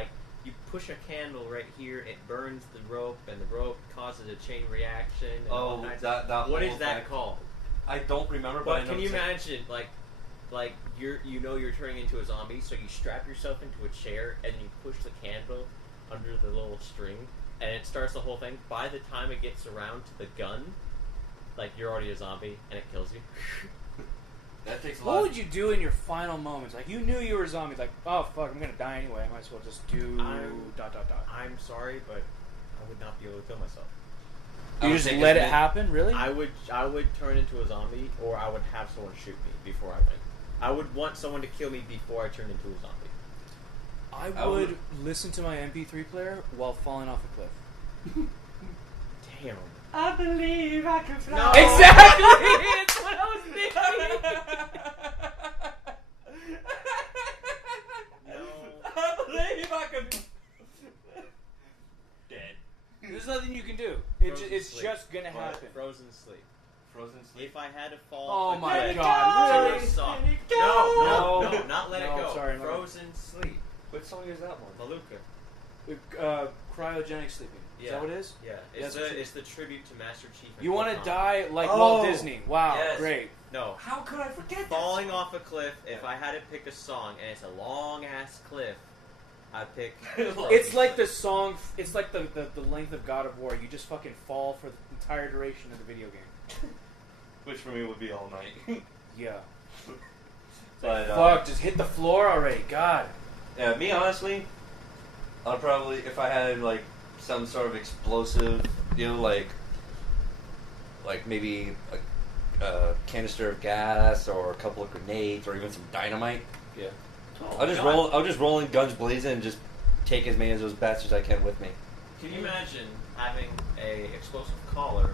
push a candle right here, it burns the rope, and the rope causes a chain reaction. And all kinds of- that. What whole is that effect. called? I don't remember, but I But know can you it's like- imagine, like you're turning into a zombie, so you strap yourself into a chair and you push the candle under the little string, and it starts the whole thing. By the time it gets around to the gun, like you're already a zombie and it kills you. That takes a lot. What would you do in your final moments? Like, you knew you were a zombie. Like, oh, fuck, I'm gonna die anyway. I might as well just do... ... I'm sorry, but I would not be able to kill myself. You just let it happen? Really? I would turn into a zombie, or I would have someone shoot me before I went. I would want someone to kill me before I turned into a zombie. I would listen to my MP3 player while falling off a cliff. Damn. I believe I can fly. No. Exactly! It's what I was thinking! No. I believe I can. Dead. There's nothing you can do. Frozen It's sleep. just gonna happen. Frozen sleep. Frozen sleep. If I had to fall Oh off a my cliff God, to really? a song. Let it go. No, not let it No, go. sorry, no. Frozen sleep. What song is that one? Maluka. Cryogenic sleeping. Is Yeah. that what it is? Yeah, it's the tribute to Master Chief. and You want to Kong. die like Oh, Walt Disney. Wow, yes. great. No. How could I forget that Falling song? off a cliff, if I had to pick a song, and it's a long-ass cliff, I'd pick... It's like the song, it's like the length of God of War. You just fucking fall for the entire duration of the video game. Which for me would be all night. Yeah. But Fuck, just hit the floor already. God. yeah, me honestly, I'd probably if I had like some sort of explosive like maybe a canister of gas or a couple of grenades or even some dynamite. Yeah. I'll just roll in guns blazing and just take as many of those bastards I can with me. Can you imagine having a explosive collar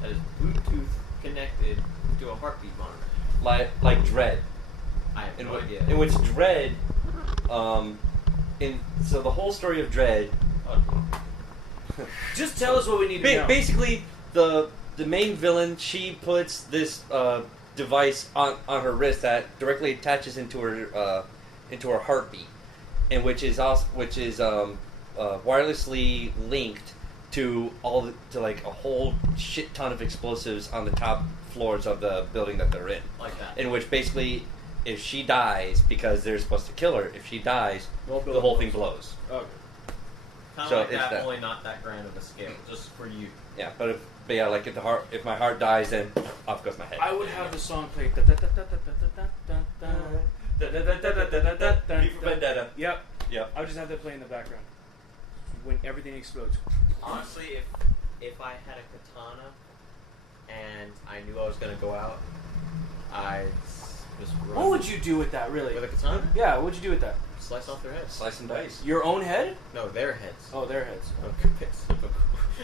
that is Bluetooth connected to a heartbeat monitor? Like Dread. I have no idea. In which Dread, so the whole story of Dread. Just tell us what we need to know. Basically, the main villain, she puts this device on her wrist that directly attaches into her heartbeat, and which is wirelessly linked to like a whole shit ton of explosives on the top floors of the building that they're in. Like that. In which basically, if she dies, because they're supposed to kill her, if she dies, the whole thing blows. Okay. Kind of So like it's that, that. only not that grand of a scale, just for you. Yeah, but if my heart dies, then off goes my head. I would have the song play. V for Vendetta. Yep. Yep. I would just have that play in the background when everything explodes. Honestly, if I had a katana and I knew I was gonna go out, I'd just run. What would you do with that, really? With a katana? Yeah, what would you do with that? Slice off their heads. Slice and dice. Your own head? No, their heads. Oh, their heads.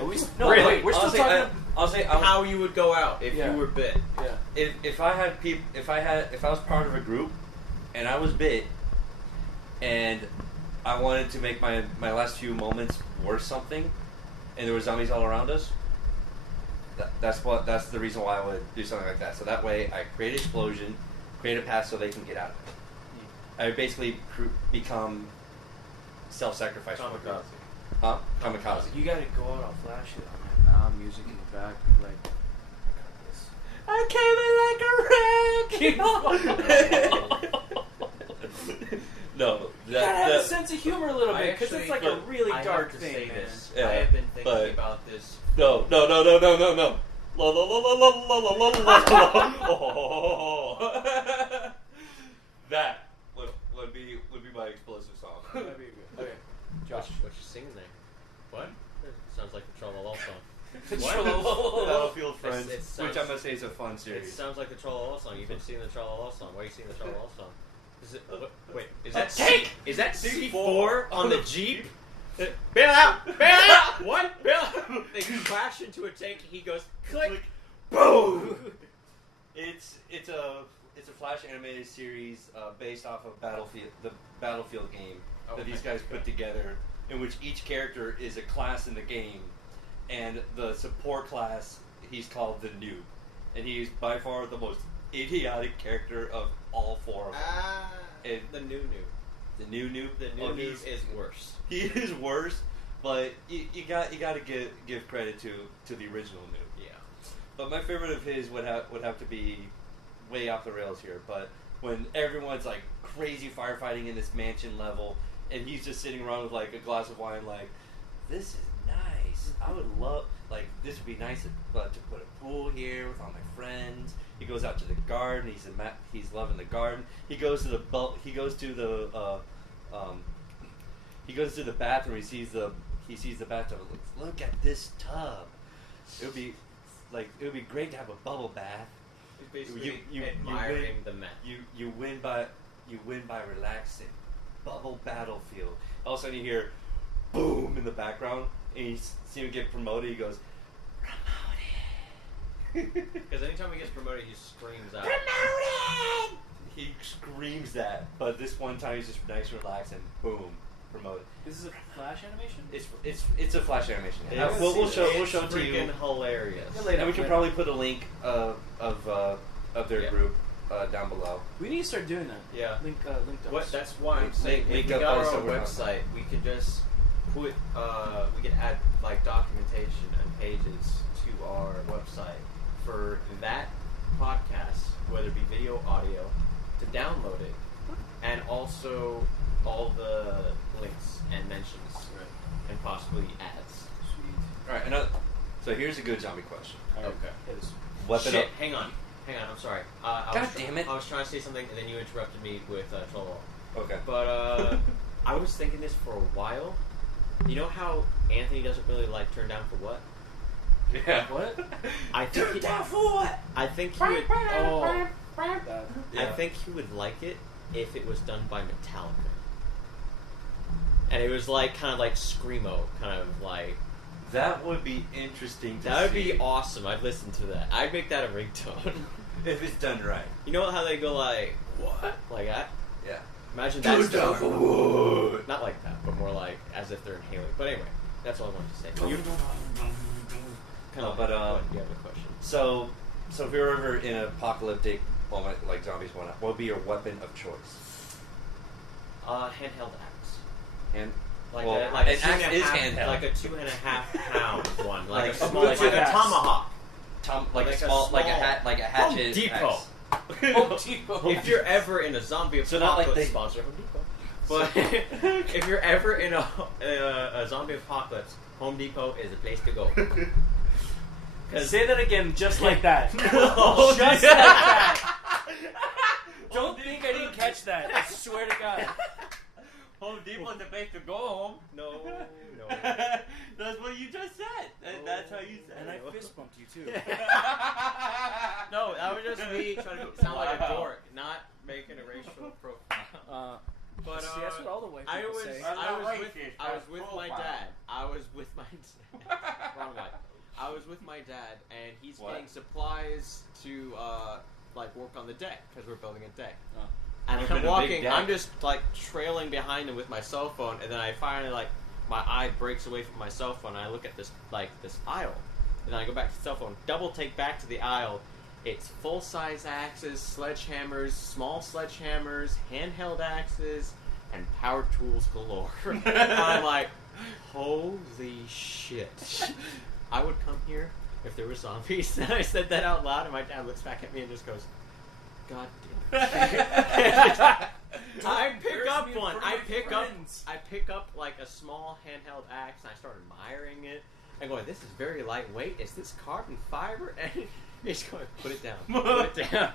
Are we? No, Really? wait. We're still talking. I'll say How you would go out if you were bit. Yeah. if I was part of a group and I was bit and I wanted to make my last few moments worth something and there were zombies all around us, that's the reason why I would do something like that. So that way I create an explosion, create a path so they can get out of it. I would basically become self-sacrifice. Kamikaze. Huh? Kamikaze. You gotta go out. I'll flash it on that loud music in the back. Be like, I came in like a wreck. No, You gotta have a sense of humor a little bit because it's like a really I dark have to thing, say man. this. Yeah, I have been thinking but- about this. No. La la la la la la la la. That would be my explosive song. That'd be good. Okay, Josh. What you singing there? What? Sounds like the Trollolol song. Battlefield Friends, It sounds- which I must say is a fun It sounds sounds like the Trollolol song. You've been singing the Trollolol song. Why are you singing the Trollolol song? Is it? Wait, is that tank? Is that C4 on the Jeep? Bail out! Bail out! What? Bail out! They crash into a tank. He goes click, boom. It's a Flash animated series based off of the Battlefield game that these guys put together, in which each character is a class in the game, and the support class he's called the Noob, and he's by far the most idiotic character of all four of them. the new noob. The new Noob. The new noob is worse. He is worse, but you got to give credit to the original Noob. Yeah. But my favorite of his would have to be way off the rails here. But when everyone's like crazy firefighting in this mansion level, and he's just sitting around with like a glass of wine, like, this is nice. I would love, like, this would be nice to put a pool here with all my friends. He goes out to the garden. He's loving the garden. He goes to the bathroom. He sees the bathtub. Look at this tub. It would be great to have a bubble bath. He's basically admiring the mess. You win by relaxing. Bubble battlefield. All of a sudden you hear boom in the background, and you see him get promoted. He goes, promoted. Because anytime he gets promoted, he screams out. Promoted! He screams that, but this one time he's just nice and relaxed, and boom, promoted. This is a Flash animation? It's a Flash animation. We'll show it's it to you. freaking hilarious. Yeah, And we can probably put a link of their Yeah. group down below. We need to start doing that. Yeah. Link to What? us. That's why I'm saying Link if we up got all the our own stuff we're talking website, we could just put we could add like documentation and pages to our website for that podcast, whether it be video, audio, to download it, and also all the links and mentions, and possibly ads. All right, so here's a good zombie question. Okay. Weapon Shit, up. hang on. I'm sorry. God damn it. I was trying to say something, and then you interrupted me with Troll. Okay. But I was thinking this for a while. You know how Anthony doesn't really like Turn Down for What? Yeah. What? I think he would. Oh. I think he would like it if it was done by Metallica. And it was like kind of like screamo, kind of like. That would be interesting to That would see. be awesome. I'd listen to that. I'd make that a ringtone. If it's done right. You know how they go like what? Like that? Yeah. Imagine Go that's down for wood. not like that, but more like as if they're inhaling. But anyway, that's all I wanted to say. You kind of But, you have a question. So if you're ever in an apocalyptic moment like zombies went up, what would be your weapon of choice? Handheld axe. And Like well, a, like an a axe is 2.5 handheld. like a 2.5 pound one, like Like a a small, like a axe. tomahawk. like a small- hatchet. Home Depot. axe. Home Depot. If you're ever in a zombie So not like apocalypse, they- sponsor Home Depot. But if you're ever in a zombie apocalypse, Home Depot is the place to go. Say that again, just like that. Oh, Just like that. Don't think I didn't catch that. I swear to God. Home Depot's the place to go home. No. That's what you just said. That's how you said And I it. fist bumped you too. No, that was just me trying to sound like a dork, not making a racial profile. But see, that's what all the white people I was say. with my dad. I was with my wrong way. I was with my dad, and he's What? getting supplies to like work on the deck because we're building a deck. Oh. And Look at I'm the big walking. deck. I'm just like trailing behind him with my cell phone, and then I finally like my eye breaks away from my cell phone. And I look at this aisle, and then I go back to the cell phone. Double take back to the aisle. It's full size axes, sledgehammers, small sledgehammers, handheld axes, and power tools galore. And I'm like, holy shit! I would come here if there were zombies. And I said that out loud, and my dad looks back at me and just goes, God damn it. I pick up one. I pick up like a small handheld axe, and I start admiring it. I'm going, this is very lightweight. Is this carbon fiber? And he's going, put it down. Put it down.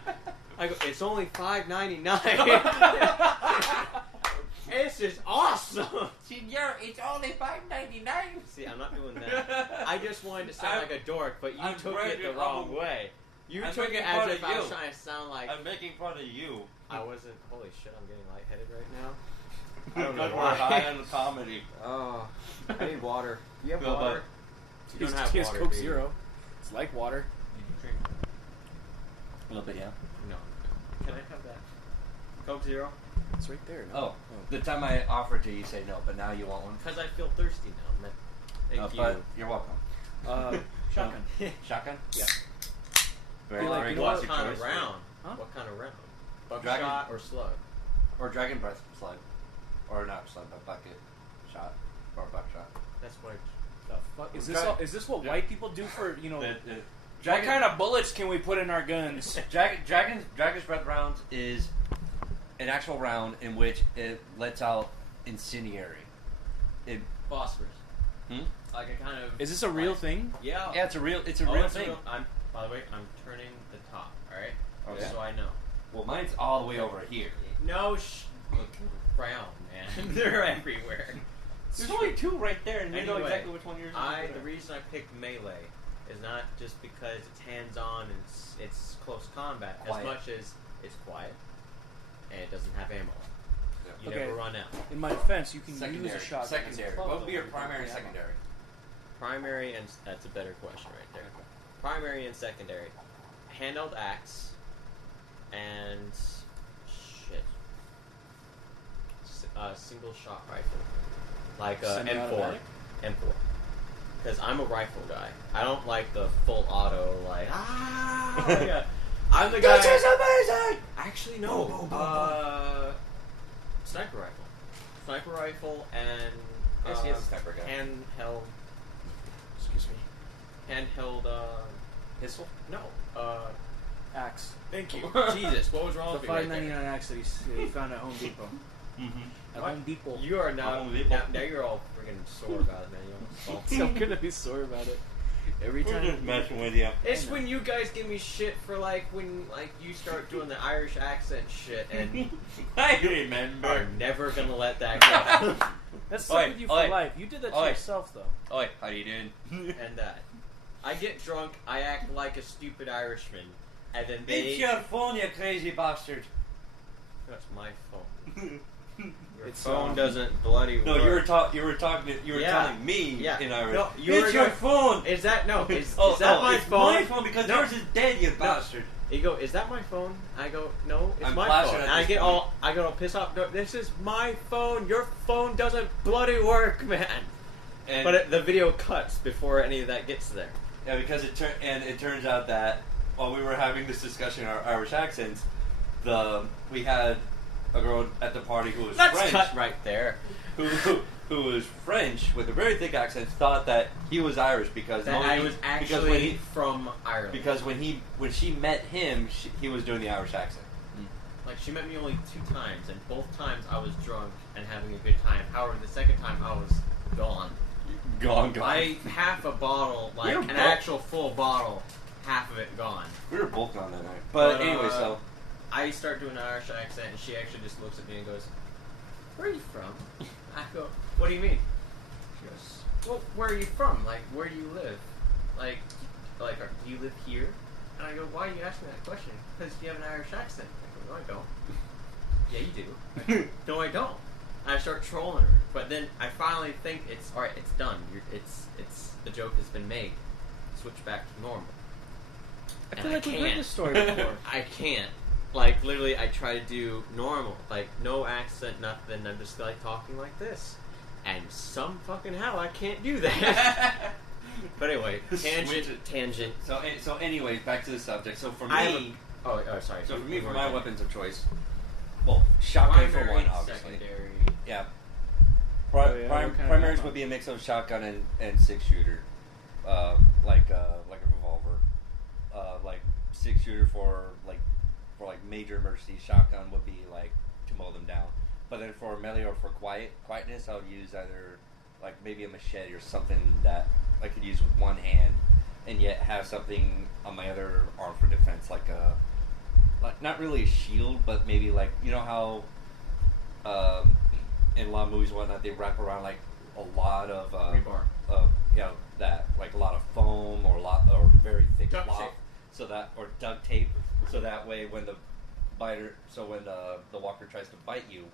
I go, it's only $5.99. This is awesome. Senor, it's only $5.99. See, I'm not doing that. I just wanted to sound like a dork, but you I'm took it the bragging wrong on- way. You I'm took it making as fun if of I was you. trying to sound like I'm making fun of you. I wasn't. Holy shit! I'm getting lightheaded right now. I don't Because know we're why. high on comedy. Oh, I need water. Do you have Go, water? You He's don't have water. Coke do you? Zero. It's like water. A little bit, yeah. No. Can I have that? Coke Zero? It's right there. No? Oh, the time I offered to you, say no, but now you want one. Because I feel thirsty now, man. Thank you. But you're welcome. Shotgun. Shotgun? Yeah. Very, You like- very you know What classic kind choice. of round? Huh? What kind of round? Dragon- Buckshot or slug? Or dragon breath slug. Or not slug, but bucket shot. Or buckshot. That's what. The fuck? Is this what white people do for, you know... What Dragon, kind of bullets can we put in our guns? Dragon's breath rounds is an actual round in which it lets out incendiary. Phosphorus. Hmm? Like a kind of. Is this a real thing? Yeah. Yeah, it's a real Oh, thing. it's by the way, I'm turning the top. All right. Okay. Just so I know. Well, mine's all the way over here. No, look, brown, man. They're everywhere. There's only two right there, and you know Anyway, exactly which one yours is. The reason I picked melee is not just because it's hands-on and it's close combat, Quiet. as much as it's quiet and it doesn't have ammo. You Okay. never run out. In my defense, you can use Secondary. a shotgun. Secondary. What would be your primary and secondary? Primary and that's a better question right there. Primary and secondary, handheld axe, and shit, single shot rifle, like M4, Semi-automatic? M4. Because I'm a rifle guy. I don't like the full auto like yeah. I'm the guy. This is amazing! Actually, no. Boom, boom, boom, Sniper rifle, and Yes, he is a sniper guy. handheld. Excuse me. Handheld. Pistol? No. Axe. Thank you. Jesus, what was wrong The with me right there? $5.99 axe that he found at Home Depot. At What? Home Depot. You are now. Home Depot. Now you're all freaking sore about it, man. You're almost salty. I'm gonna be sore about it. Every time. messing with you. It's when you guys give me shit for like when like you start doing the Irish accent shit and I are remember. never gonna let that go. That's Oi, stuck with you for oi, life. You did that to oi. yourself, though. Oi, how you doing? And that. I get drunk, I act like a stupid Irishman, and then It's your phone, you crazy bastard. That's my phone. Your It's, phone doesn't bloody No, work. you were telling me Yeah. in Irish. No, It's your phone. Is that is Oh, that my it's phone? my phone because yours is dead, you bastard. You go, is that my phone? I go, no, it's I'm my flashing phone. at And I this get point. I go piss off. No, this is my phone. Your phone doesn't bloody work, man. And But the video cuts before any of that gets there. yeah, because it turns out that while we were having this discussion in our Irish accents, we had a girl at the party who was Let's French, cut right there. who was French with a very thick accent, thought that he was Irish because That I was actually from Ireland. because when she met him, he was doing the Irish accent. Like, she met me only 2 times, and both times I was drunk and having a good time. However, the second time I was gone. Gone. Half a bottle, like We were an both- actual full bottle, half of it gone. We were both gone that night. But anyway, so I start doing an Irish accent, and she actually just looks at me and goes, "Where are you from?" I go, "What do you mean?" She goes, "Well, where are you from? Like, where do you live? Like, do you live here?" And I go, "Why are you asking that question? Because you have an Irish accent." I go, "No, I don't." "Yeah, you do." I go, "No, I don't." I start trolling her, but then I finally think it's all right. It's done. It's the joke has been made. Switch back to normal. I And feel like we've heard this story before. I can't. Like, literally, I try to do normal. Like, no accent, nothing. I'm just, like, talking like this. And some fucking hell, I can't do that. But anyway, tangent. So anyway, back to the subject. So for I me, sorry. so for me, for my weapons of choice, well, shotgun for one, obviously. Secondary. Yeah. Oh, yeah, what kind of Primaries ammo? would be a mix of shotgun and 6-shooter, like a revolver, like 6-shooter for major emergencies. Shotgun would be like to mow them down, but then for melee or for quietness, I would use either like maybe a machete or something that I could use with one hand, and yet have something on my other arm for defense, like not really a shield, but maybe like you know how. In a lot of movies and whatnot, they wrap around like a lot of Rebar. that like a lot of foam or very thick Duct cloth, tape. or duct tape, so that way when the walker tries to bite you,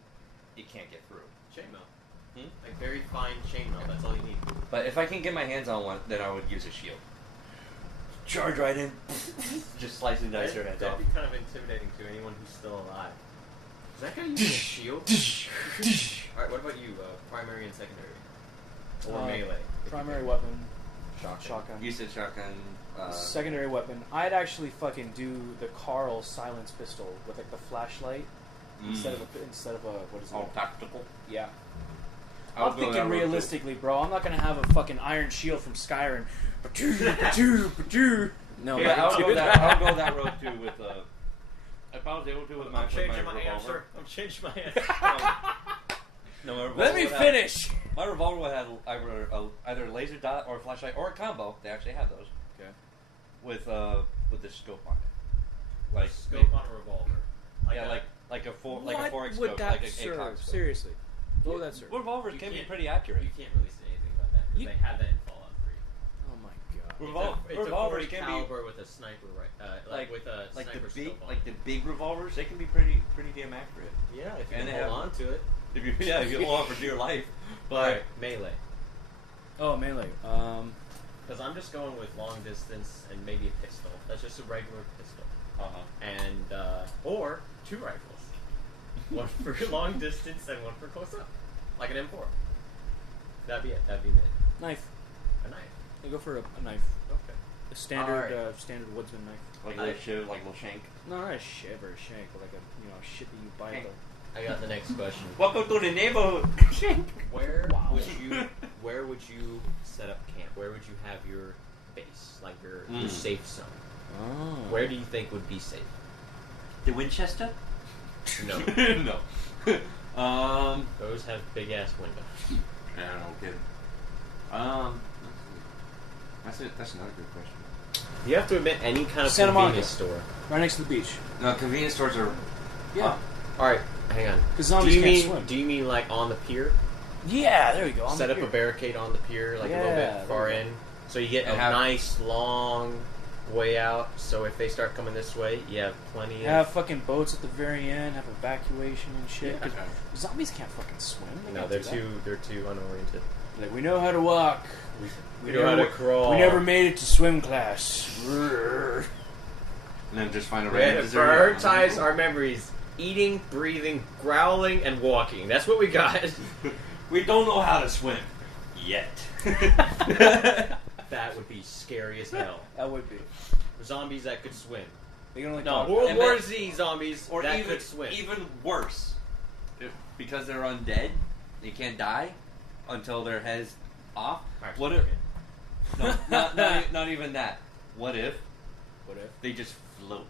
it can't get through. Chainmail. Like, very fine chainmail. That's all you need. But if I can get my hands on one, then I would use a shield. Charge right in, just slice and dice their heads That'd off. be kind of intimidating to anyone who's still alive. Is that guy using a shield? Alright, what about you? Primary and secondary? Or melee? if you Primary can. weapon, Shotgun. shotgun. You said shotgun. Secondary weapon. I'd actually fucking do the Carl silence pistol with like the flashlight instead of a what is it? all tactical. Yeah. I would I'm go that thinking route, too. realistically, bro. I'm not gonna have a fucking iron shield from Skyrim. No, Yeah, man, I would dude. go that road too with if I was able to with my I'm changing my revolver. answer. I'm changing my answer. No, my revolver Let me would have- finish. My revolver would have either a laser dot or a flashlight or a combo. They actually have those. Okay. With the scope on it. Like Scope on a revolver. like a four What a 4x would scope, that like a serve? ACOG scope. Seriously, what would that serve? Revolvers You can be can't- pretty accurate. You can't really say anything about that because You- they have that in Fallout 3. Oh my god. It's a Revolvers 40 can caliber with a sniper, right? With a like sniper the big scope on like it. the big revolvers. They can be pretty damn accurate. Yeah, if you and can they hold have- on to it. If you hold on for dear life. But Alright, melee. Oh, melee. Because I'm just going with long distance and maybe a pistol. That's just a regular pistol. And, or 2 rifles. One for long distance and one for close up. Like an M4. That'd be it. That'd be mid. Knife. A knife. I go for a knife. Okay. A standard, Alright. standard woodsman knife. like a little shiv, like a little shank. No, not a shiv or a shank, but like a shit that you buy at Shank. the. I got the next question. Welcome to the neighborhood. Where Wow. would you set up camp? Where would you have your base? Like your safe zone? Oh. Where do you think would be safe? The Winchester? No. no. Those have big ass windows. I don't know, kid. That's another good question. You have to admit any kind of Santa convenience Monica. store. Right next to the beach. No, convenience stores are. Yeah. Alright, hang on. 'Cause zombies can't swim. Do you mean like on the pier? Yeah, there we go. Set up a barricade on the pier, like a little Yeah, bit far there you in, So you get a nice long way out. So if they start coming this way, you have plenty. Have fucking boats at the very end. Have evacuation and shit. Yeah. Zombies can't fucking swim. They're too unoriented. Like, we know how to walk. We know how to crawl. We never made it to swim class. And then just find a We had random to prioritize our memories: eating, breathing, growling, and walking. That's what we got. We don't know how to swim yet. That would be scary as hell. That would be. Zombies that could swim. They can only No, talk. World War Z zombies Or that even, could swim. even worse. Because they're undead, they can't die until their head's off. What if... No, not even that. What if they just float?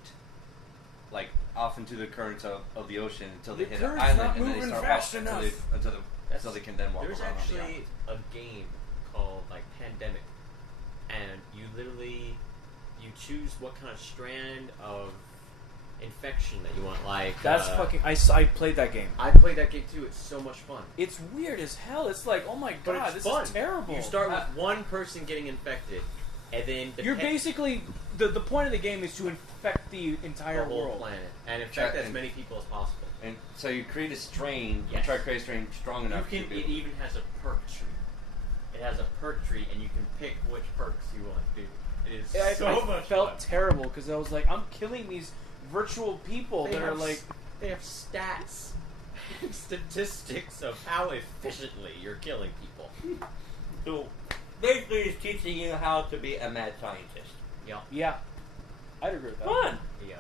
Like, off into the currents of the ocean until they hit an island, and then they start fast off enough. until they can then walk There's around on the actually island. a game called like Pandemic, and you choose what kind of strand of infection that you want. Like That's fucking... I played that game. I played that game too. It's so much fun. It's weird as hell. It's like, oh my But god, it's this fun. is terrible. You start with one person getting infected, and then You're basically... The point of the game is to infect the entire the whole world. planet and infect as many people as possible. And so you create a strain. Yes. You try to create a strain strong enough. It even has a perk tree. It has a perk tree, and you can pick which perks you want to do. It is I much felt fun. terrible because I was like, I'm killing these virtual people that are like... They have stats and statistics of how efficiently you're killing people. So basically, it's teaching you how to be a mad scientist. Yeah. Yeah. I'd agree with that. Fun. Yeah.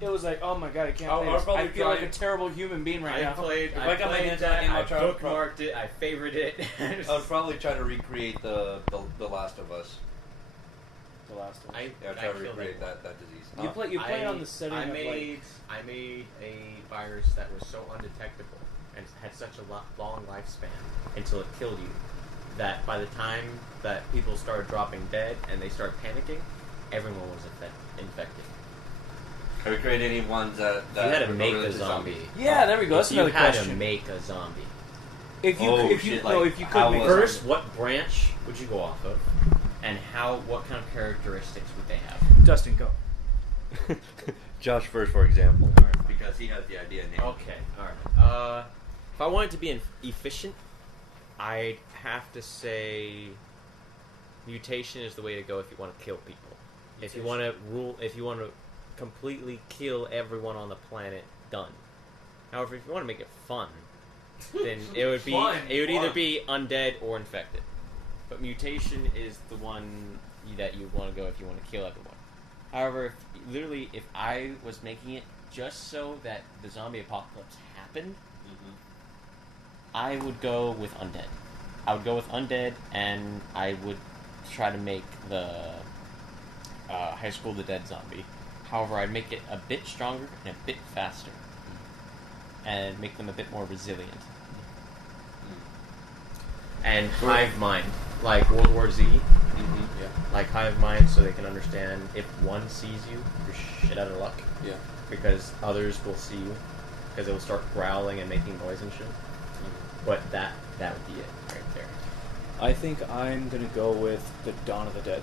It was like, oh my god, I can't I'll play this. probably I feel try like a it. terrible human being right I now. played I got my hands on that, it, I I'll try to bookmarked it, I favorited it. I would probably try to recreate the Last of Us. The last one. Yeah, try to recreate that disease. You play on the setting I of made a virus that was so undetectable and had such a long lifespan until it killed you that by the time that people started dropping dead and they started panicking, everyone was infected. Have we created any ones that You had to were make related a to zombie. zombies? Yeah, there we go. That's You another had question. to make a zombie. If you how could make was- First, what branch would you go off of, and what kind of characteristics would they have? Dustin, go. Josh first, for example, because he has the idea now. Okay, alright. If I wanted to be efficient, I'd have to say mutation is the way to go if you want to kill people. If you want to completely kill everyone on the planet, done. However, if you want to make it fun, then it would either be undead or infected. But mutation is the one that you want to go if you want to kill everyone. However, if I was making it just so that the zombie apocalypse happened, I would go with undead. I would go with undead, and I would try to make the High School of the Dead zombie. However, I'd make it a bit stronger and a bit faster, and make them a bit more resilient. And hive mind, like World War Z. Yeah. Like hive mind, so they can understand if one sees you, you're shit out of luck. Yeah. Because others will see you, because it will start growling and making noise and shit. But that would be it right there. I think I'm gonna go with the Dawn of the Dead.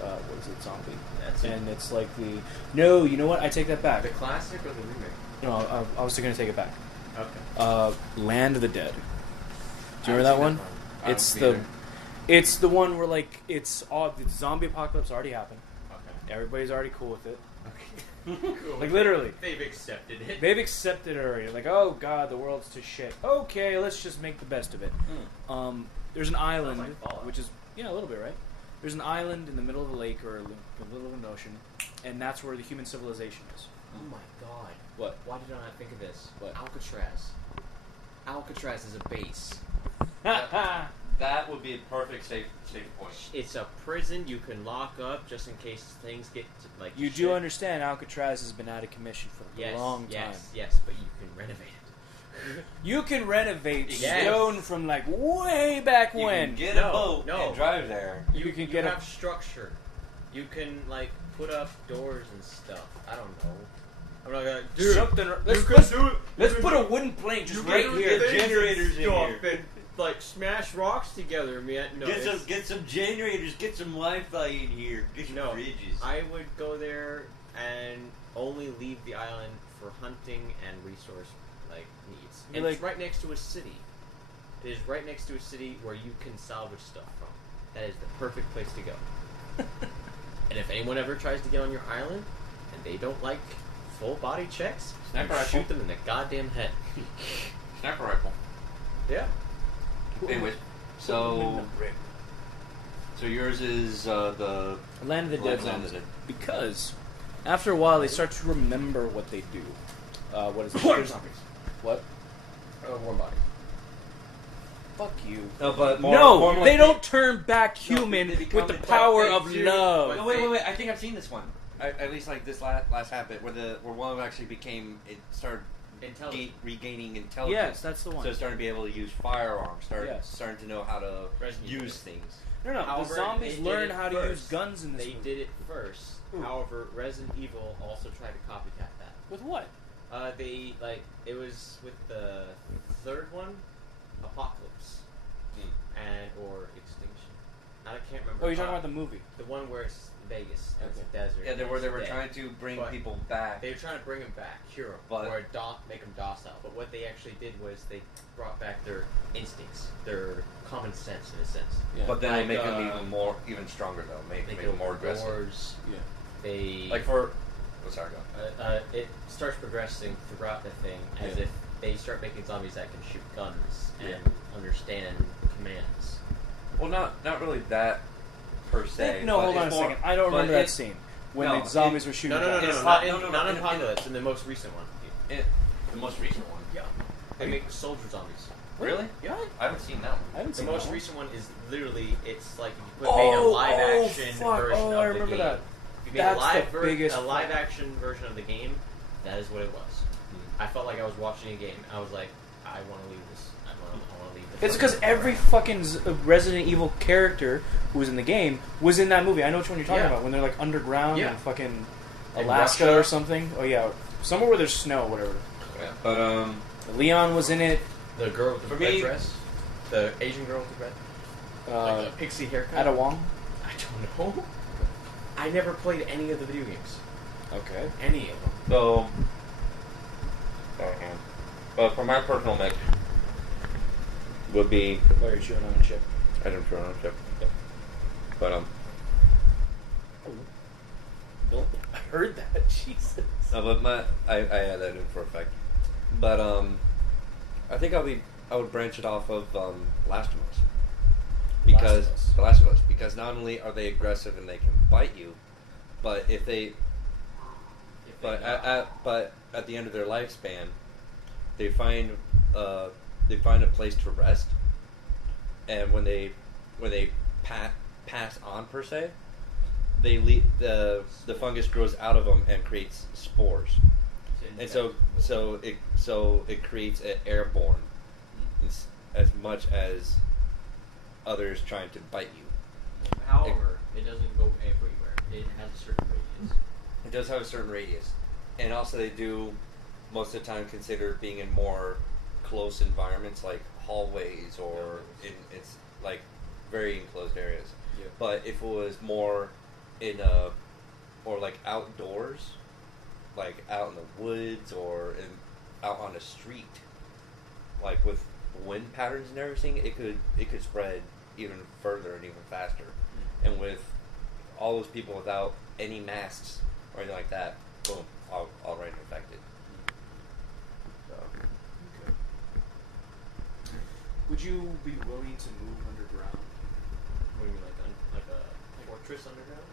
What is it, zombie? That's it. And it's like the... No, you know what? I take that back. The classic or the remake? No, I was gonna take it back. Okay. Land of the Dead. Do you remember that one? It's the one where like the zombie apocalypse already happened. Okay. Everybody's already cool with it. Okay. Cool. Like literally. They've accepted it. They've accepted it already. Like, oh god, the world's to shit. Okay, let's just make the best of it. There's an island, like Fallout. which is a little bit, right? There's an island in the middle of a lake or the middle of an ocean, and that's where the human civilization is. Oh my god. What? Why did I not think of this? What? Alcatraz. Alcatraz is a base. That would be a perfect safe point. It's a prison you can lock up just in case things get like You shit. do understand Alcatraz has been out of commission for a long time. Yes, but you can renovate it. You can renovate Yes. stone from like way back You when. can get No, a boat no. and drive there. You can get have structure. You can like put up doors and stuff. I don't know. I'm not gonna Something. Let's put a wooden plank just right here. Get generators in here. like smash rocks together, man. No, get some generators, get some Wi-Fi in here, get some fridges. I would go there and only leave the island for hunting and resource needs. And it's right next to a city. It is right next to a city where you can salvage stuff from. That is the perfect place to go. And if anyone ever tries to get on your island and they don't like full body checks, shoot them in the goddamn head. Sniper rifle. Yeah. Anyways, so yours is the Land of the Dead zombies. Because after a while they start to remember what they do. What is it? Warm zombies. What? Warm bodies. Fuck you. No, but they don't turn back human with the power of love. No, wait. I think I've seen this one. At least like this last habit where one of them actually started regaining intelligence. Yes, that's the one. So starting to be able to use firearms. Starting to know how to use things. No. However, the zombies learn how to use guns in this movie. movie. They did it first. Ooh. However, Resident Evil also tried to copycat that. With what? It was with the third one, Apocalypse, or Extinction. I can't remember. Oh, you're talking about the movie? The one where it's Vegas and it's a desert. Yeah, they were trying to bring people back. They were trying to bring them back, cure them, or make them docile. But what they actually did was they brought back their instincts, their common sense in a sense. Yeah. But then they make them even stronger though. Make them more aggressive. Wars, yeah. They sorry, go. It starts progressing throughout the thing as if they start making zombies that can shoot guns and understand commands. Well, not really that per se. No, hold on a second. I don't remember that scene when the zombies were shooting. No, not in Apocalypse. In the most recent one. The most recent one. Yeah. They make soldier zombies. Really? Yeah. I haven't seen that one. The most recent one is literally it's like if you made a live action version of I remember the game. that. If you made a live action version of the game, that is what it was. I felt like I was watching a game. I was like, I want to leave this. I want to leave this. It's because every fucking Resident Evil character who was in the game was in that movie. I know which one you're talking about. When they're like underground in fucking Alaska or something. Oh yeah, somewhere where there's snow, whatever. Yeah. But Leon was in it. The girl with the red dress. The Asian girl with the red. Like a pixie haircut. Ada Wong. I don't know. I never played any of the video games. Okay. Any of them. So, but for my personal mix, would be. Why are you chewing on a chip? I don't chew on a chip. Yep. But I heard that. Jesus. But I had that in for effect. But I think I would branch it off of Last of Us. Because The Last of Us, because not only are they aggressive and they can bite you, but at the end of their lifespan, they find a place to rest, and when they pass on per se, they the fungus grows out of them and creates spores, and so it creates an airborne as much as others trying to bite you. However, it doesn't go everywhere. It has a certain radius. It does have a certain radius, and also they do most of the time consider being in more close environments like hallways or it's like very enclosed areas. Yeah. But if it was more in or like outdoors, like out in the woods or out on the street, like with wind patterns and everything, it could spread even further and even faster. And with all those people without any masks or anything like that, boom, already infected. So. Okay. Would you be willing to move underground? What do you mean, like a fortress underground?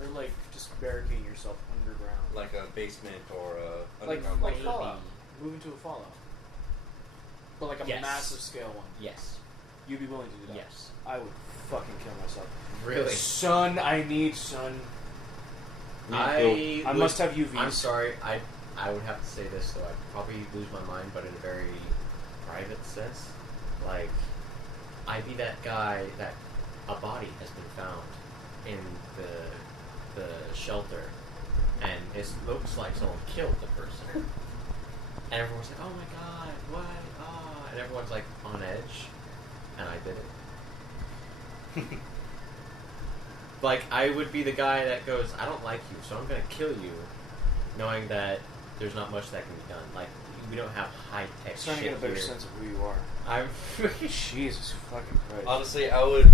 Or like just barricading yourself underground, Like a basement or a like underground Fallout. Moving to a Fallout, but like a massive scale one. Yes. You'd be willing to do that? Yes. I would fucking kill myself. Really? Son, I need sun. I must have UVs. I'm sorry, I would have to say this though. I'd probably lose my mind, but in a very private sense. Like, I'd be that guy that a body has been found in the shelter, and it looks like someone killed the person. And everyone's like, "Oh my god, what? Ah!" And everyone's like on edge. and I did it. Like, I would be the guy that goes, I don't like you, so I'm gonna kill you, knowing that there's not much that can be done. Like, we don't have high-tech shit trying to get a better here. sense of who you are. I'm Jesus fucking Christ. Honestly, I would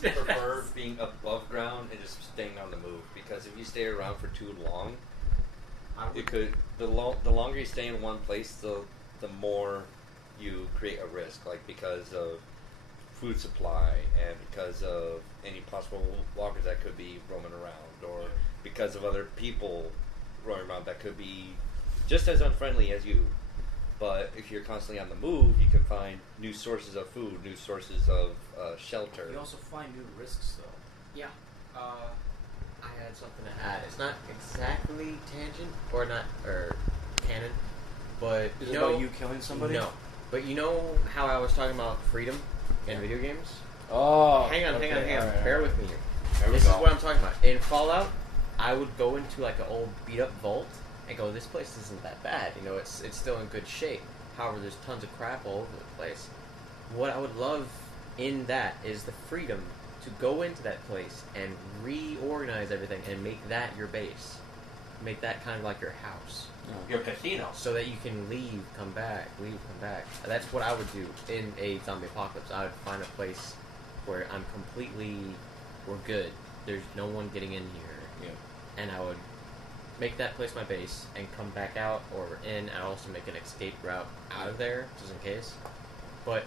prefer being above ground and just staying on the move, because if you stay around for too long, the longer you stay in one place, the more you create a risk, like because of food supply and because of any possible walkers that could be roaming around, or because of other people roaming around that could be just as unfriendly as you. But if you're constantly on the move, you can find new sources of food, new sources of shelter. You also find new risks, though. Yeah. I had something to add. It's not exactly tangent or canon, but Is it about you killing somebody? No. But you know how I was talking about freedom in video games? Oh. Hang on. Right, Bear right. with me here. This is what I'm talking about. In Fallout, I would go into like an old beat up vault and go, this place isn't that bad. You know, it's still in good shape. However, there's tons of crap all over the place. What I would love in that is the freedom to go into that place and reorganize everything and make that your base. Make that kind of like your house. Your casino. So that you can leave, come back. That's what I would do in a zombie apocalypse. I would find a place where we're good. There's no one getting in here. Yeah. And I would make that place my base and come back out or in, and also make an escape route out of there, just in case. But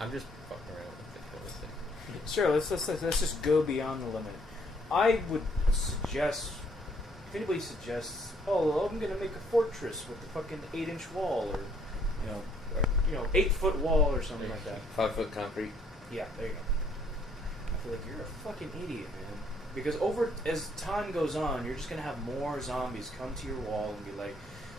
I'm just fucking around with it. Sure, let's just go beyond the limit. I would suggest, if anybody suggests, I'm gonna make a fortress with a fucking 8-inch wall, or 8-foot wall or something like that. 5-foot concrete. Yeah, there you go. I feel like you're a fucking idiot, man. Because as time goes on, you're just gonna have more zombies come to your wall and be like,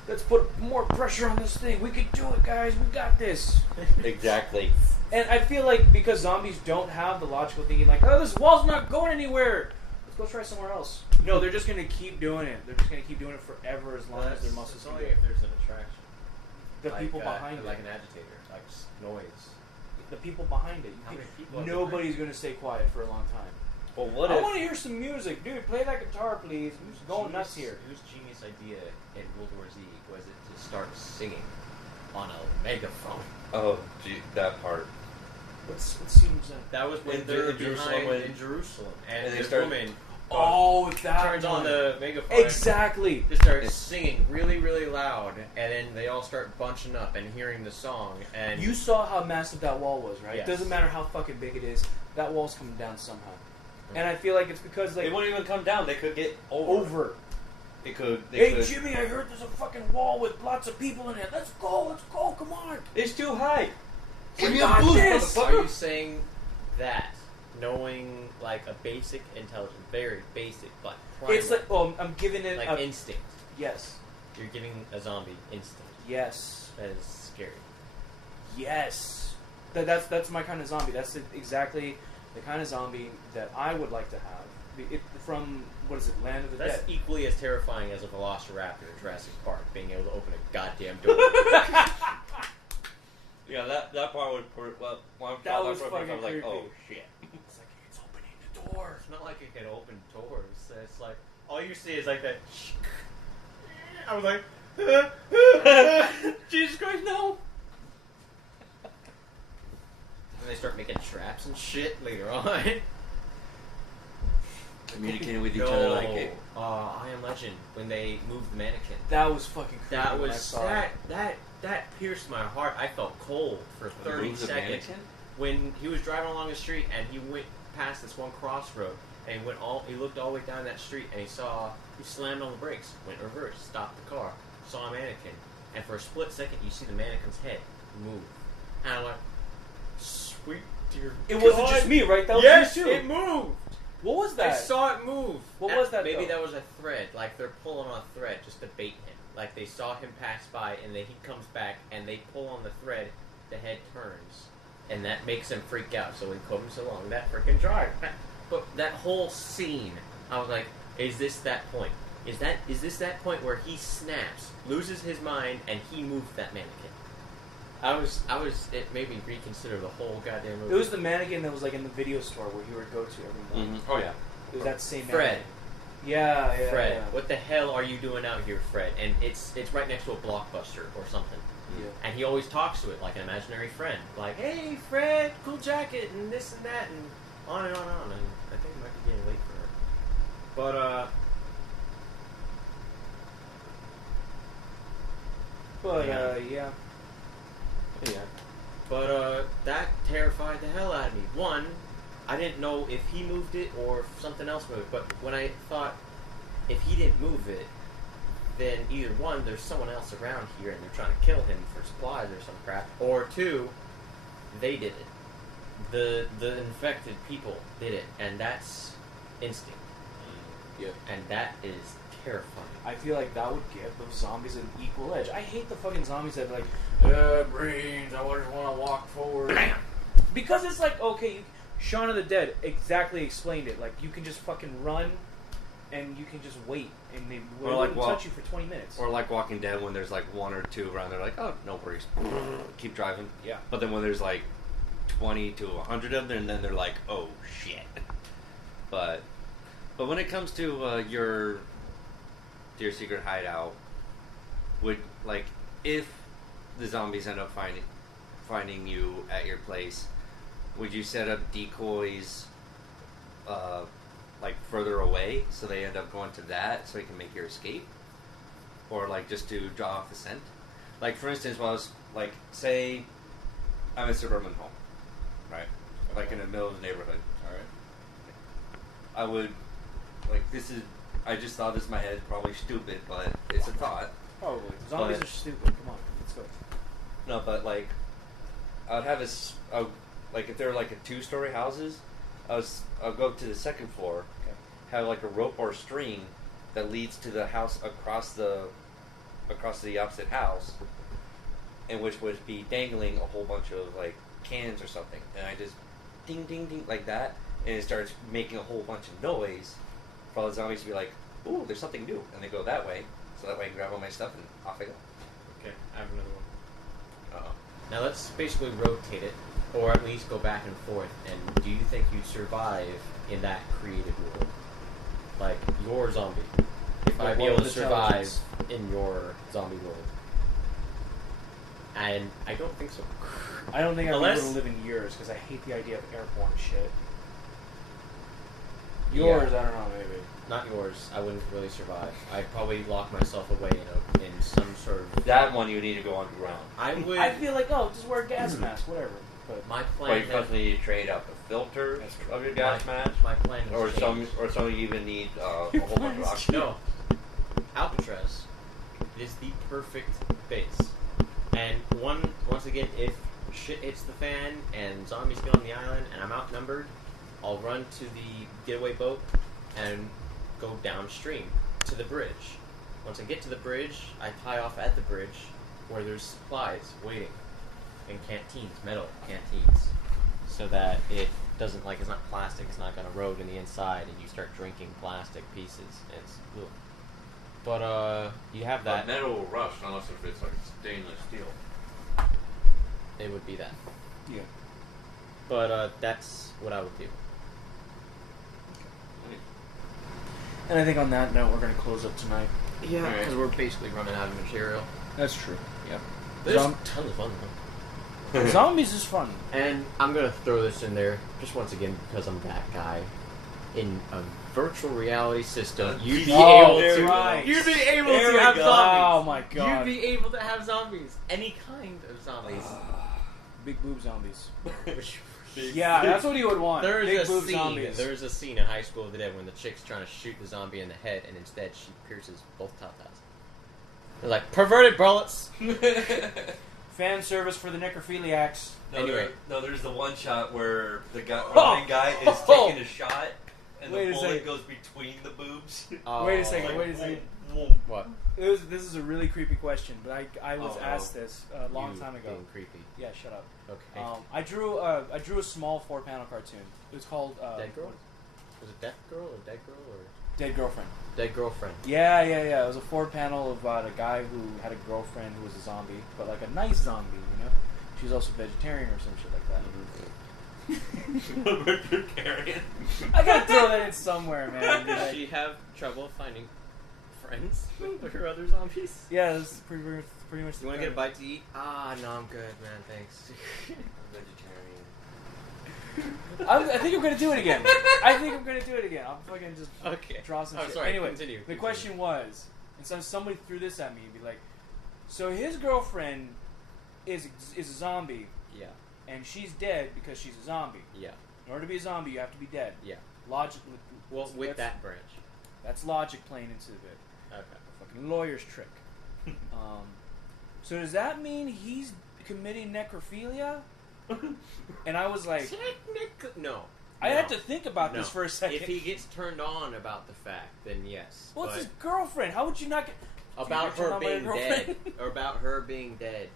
let's put more pressure on this thing. We can do it, guys. We got this. Exactly. And I feel like because zombies don't have the logical thinking, like, this wall's not going anywhere. Let's go try somewhere else. No, they're just going to keep doing it. They're just going to keep doing it forever as long as their muscles can do it. If there's an attraction. The people behind it. Like an agitator. Like noise. The people behind it. How many people Nobody's going to stay quiet for a long time. Well, what I want to hear some music. Dude, play that guitar, please. I'm just going nuts here. Whose genius idea in World War Z was it to start singing on a megaphone? Oh, gee, that part. What seems like... That was when In they're Jerusalem, in Jerusalem. And they this start- woman that turns on the megaphone. Exactly. They start singing really, really loud, and then they all start bunching up and hearing the song. And You saw how massive that wall was, right? Yes. It doesn't matter how fucking big it is. That wall's coming down somehow. And I feel like it's because, like... They won't even come down. They could get over. They could. Hey, Jimmy, I heard there's a fucking wall with lots of people in it. Let's go, come on. It's too high. Give me a boost, this! Are you saying that, knowing like a basic intelligence, very basic, but primal, It's like, I'm giving it like a... instinct. Yes. You're giving a zombie instinct. Yes. That is scary. Yes. That's my kind of zombie. That's exactly the kind of zombie that I would like to have. From, what is it, Land of the That's Dead. equally as terrifying as a velociraptor in Jurassic Park, being able to open a goddamn door. Yeah, that part would. Well, when I That saw was part, fucking I was like, creepy. oh shit. It's like, it's opening the door. It's not like it can open doors. It's like, all you see is like that. I was like, Jesus Christ, no! And they start making traps and shit later on. Communicating with each other like it. I Am Legend, when they moved the mannequin. That was fucking creepy. That when I was saw it. that pierced my heart. I felt cold for 30 Move the seconds. mannequin? When he was driving along the street and he went past this one crossroad and he looked all the way down that street and he slammed on the brakes, went reverse, stopped the car, saw a mannequin, and for a split second you see the mannequin's head move. And I'm like, sweet dear It God. wasn't just me, right? That was Yes, you too. it moved. What was that? I saw it move. What was that, Maybe though? that was a thread. Like they're pulling on a thread just to bait him. Like they saw him pass by and then he comes back and they pull on the thread, the head turns. And that makes him freak out. So he comes along that freaking drive. But that whole scene, I was like, is this that point? Is this that point where he snaps, loses his mind, and he moves that mannequin? It made me reconsider the whole goddamn movie. It was the mannequin that was like in the video store where he would go to every morning. Oh yeah. It was that same Fred. mannequin. Yeah, Fred, yeah. what the hell are you doing out here, Fred? And it's right next to a Blockbuster or something. Yeah. And he always talks to it like an imaginary friend. Like, hey, Fred, cool jacket, and this and that, and on and on and on. And I think I might be getting late for her. Yeah. Yeah. But, that terrified the hell out of me. One, I didn't know if he moved it or if something else moved it. But when I thought, if he didn't move it, then either one, there's someone else around here and they're trying to kill him for supplies or some crap. Or two, they did it. The infected people did it. And that's instinct. Yeah. And that is terrifying. I feel like that would give those zombies an equal edge. I hate the fucking zombies that are like, brains, I just want to walk forward. Because it's like, okay, Shaun of the Dead exactly explained it. Like, you can just fucking run, and you can just wait, and they wouldn't touch you for 20 minutes. Or like Walking Dead, when there's like one or two around, they're like, oh, no worries, keep driving. Yeah. But then when there's like 20 to 100 of them, and then they're like, oh shit. But when it comes to your secret hideout, would like if the zombies end up finding you at your place, would you set up decoys like further away so they end up going to that so you can make your escape, or like just to draw off the scent? Like for instance, while I was like, say I'm in a suburban home, right? Like in the middle of the neighborhood. All right. I would like this is. I just thought this in my head, probably stupid, but it's a thought. Probably. Zombies are stupid. Come on, let's go. No, but like, I'd have like if they're like a 2-story houses, I'll go to the second floor, have like a rope or string that leads to the house across the opposite house, and which would be dangling a whole bunch of like cans or something, and I just ding ding ding like that, and it starts making a whole bunch of noise for all the zombies to be like, ooh, there's something new, and they go that way, so that way I can grab all my stuff and off I go. Okay, I have another one. Uh-oh. Now let's basically rotate it, or at least go back and forth. And do you think you'd survive in that created world, like your zombie? If I'd be able to survive in your zombie world, and I don't think so. I don't think I'd be able to live in yours because I hate the idea of airborne shit. Yours, I don't know, maybe. Not yours. I wouldn't really survive. I'd probably lock myself away in some sort of... That one you need to go underground. I would... I feel like, just wear a gas mask, whatever. But my plan... Or you constantly need to trade out the filter of your gas mask. My plan is or some you even need a whole bunch of oxygen. No. Alcatraz is the perfect base. And once again, if shit hits the fan and zombies get on the island and I'm outnumbered, I'll run to the getaway boat and go downstream to the bridge. Once I get to the bridge, I tie off at the bridge where there's supplies waiting in canteens, metal canteens, so that it doesn't, like, it's not plastic, it's not going to erode in the inside and you start drinking plastic pieces. It's ugh. But you have that. But metal will rust unless if it's like stainless steel. It would be that. yeah. But that's what I would do. And I think on that note, we're going to close up tonight. Yeah, because we're basically running out of material. That's true. Yeah. There's tons of fun though. Zombies is fun. And I'm gonna throw this in there just once again because I'm that guy. In a virtual reality system, you'd be able to. Right. You'd be able There to we have go. zombies. Oh my god. You'd be able to have zombies. Any kind of zombies. Big boob zombies. Which, Yeah, that's what you would want. there's Big a boob scene. zombies. There's a scene in High School of the Dead when the chick's trying to shoot the zombie in the head, and instead she pierces both tatas. They're like perverted bullets. Fan service for the necrophiliacs. Anyway. There's the one shot where the main guy is Oh! taking a shot, and Wait the a bullet second. goes between the boobs. Wait a second. Wait a second. What? This is a really creepy question, but I was Oh, asked this a long You time ago. being creepy. Yeah, shut up. Okay. I drew a small 4-panel cartoon. It was called Dead Girl? Was it Death Girl or Dead Girl or Dead Girlfriend. Dead Girlfriend? Yeah. It was a 4-panel about a guy who had a girlfriend who was a zombie, but like a nice zombie, you know. She's also vegetarian or some shit like that. Vegetarian. I gotta throw that in somewhere, man. Does she have trouble finding friends with her other zombies? Yeah, this is pretty much. You want to get a bite to eat? Ah, no, I'm good, man. Thanks. Vegetarian. I think I'm gonna do it again. I'll fucking just draw some shit. Sorry, Anyway, continue. the question was, and so somebody threw this at me and be like, so his girlfriend is a zombie. Yeah. And she's dead because she's a zombie. Yeah. In order to be a zombie, you have to be dead. Yeah. Logically. Well, with that branch. That's logic playing into it. Okay. A fucking lawyer's trick. So does that mean he's committing necrophilia? And I was like, no. I had to think about this for a second. If he gets turned on about the fact, then yes. Well, it's his girlfriend. How would you not get... About her being dead. Or about her being dead.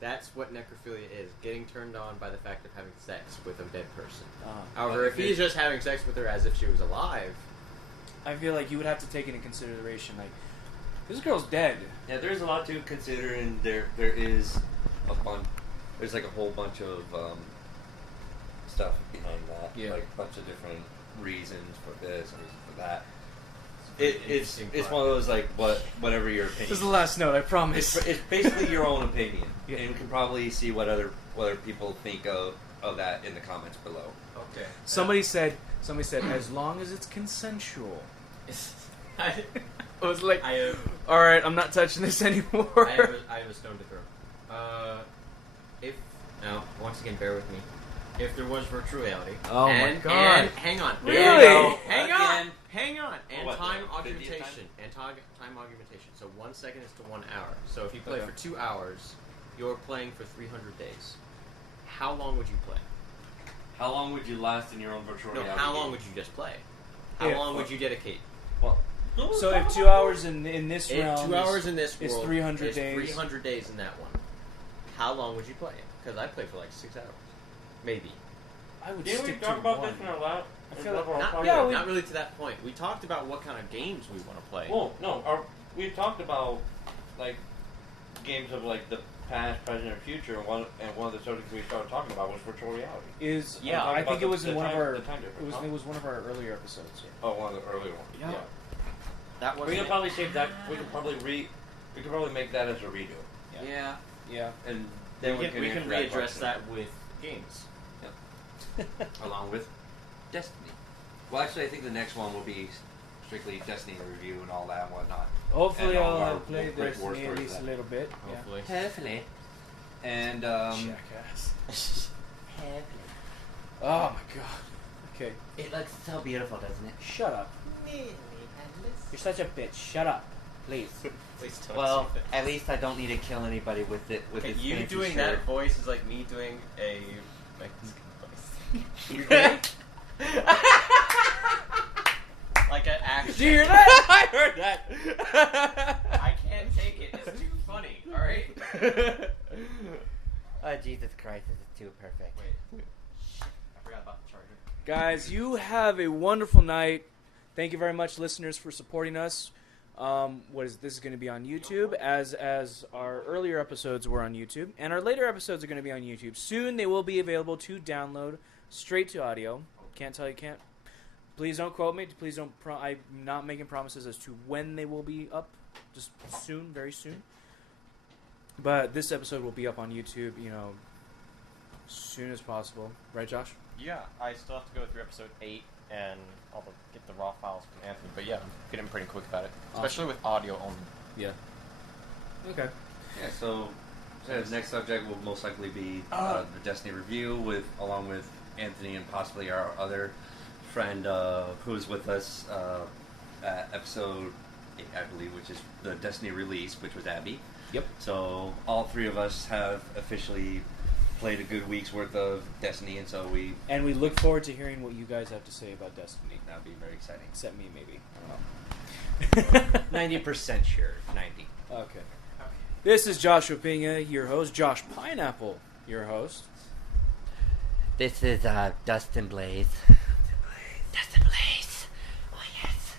That's what necrophilia is. Getting turned on by the fact of having sex with a dead person. However, if he's just having sex with her as if she was alive... I feel like you would have to take into consideration, like, this girl's dead. Yeah, there's a lot to consider, and there is a bunch... There's like a whole bunch of stuff behind that. Yeah. Like a bunch of different reasons for this and reasons for that. It's one of those like whatever your opinion. This is the last note, I promise. It's basically your own opinion, Yeah. and you can probably see what other people think of that in the comments below. Okay. Somebody said, as long as it's consensual. I was like, all right, I'm not touching this anymore. I have a stone to throw. Now, once again, bear with me. If there was virtual reality, my God. and hang on, Really? hang on, and What, time 50th augmentation, time augmentation. So 1 second is to 1 hour. So if you play for 2 hours, you're playing for 300 days. How long would you play? How long would you last in your own virtual reality? How long would you just play? How long would you dedicate? Well, so if 2 hours in this realm, 2 hours in this is world 300 is days. 300 days in that one. How long would you play? Because I played for like 6 hours, maybe. I would Didn't we stick talk to about one. this in our last? I feel like- Not really to that point. We talked about what kind of games we want to play. Well, no, we talked about like games of like the past, present, and future, and one of the subjects we started talking about was virtual reality. I think it was in one of our. The time difference, It was one of our earlier episodes. Oh, one of the earlier ones. Yeah. That was. We could probably save that. We could probably make that as a redo. Yeah. And then we can answer readdress question. that with games. Along with Destiny. Well, actually, I think the next one will be strictly Destiny review and all that and whatnot. Hopefully, And all I'll our have played great war Destiny at stories least a that. little bit. Hopefully. Hopefully. And Jackass. Oh my god. Okay. it looks so beautiful, doesn't it? Shut up. You're such a bitch. Shut up, please. Please don't Well, say that. at least I don't need to kill anybody with it. With Okay, this you fancy doing shirt. that voice is like me doing a Mexican voice. You ready? Like an accent. Do you hear that? I heard that. I can't take it. It's too funny. All right. Oh, Jesus Christ, this is too perfect. Wait. Shit. I forgot about the charger. Guys, you have a wonderful night. Thank you very much, listeners, for supporting us. This is going to be on YouTube, as our earlier episodes were on YouTube, and our later episodes are going to be on YouTube. Soon they will be available to download straight to audio. Can't. Please don't quote me. Please don't. I'm not making promises as to when they will be up. Just soon, very soon. But this episode will be up on YouTube, as soon as possible. Right, Josh? Yeah, I still have to go through episode 8 and I'll get the raw files from Anthony. But yeah, I'm getting pretty quick about it, especially with audio only. Yeah. Okay. Yeah, so the next subject will most likely be the Destiny review, along with Anthony and possibly our other friend who's with us at episode 8, I believe, which is the Destiny release, which was Abby. Yep. So all three of us have officially played a good week's worth of Destiny, and so we look forward to hearing what you guys have to say about Destiny. that'll be very exciting. Except me, maybe. I don't know. 90% sure. 90. Okay. This is Joshua Pena, your host. Josh Pineapple, your host. This is Dustin Blaze. Dustin Blaze. Oh yes.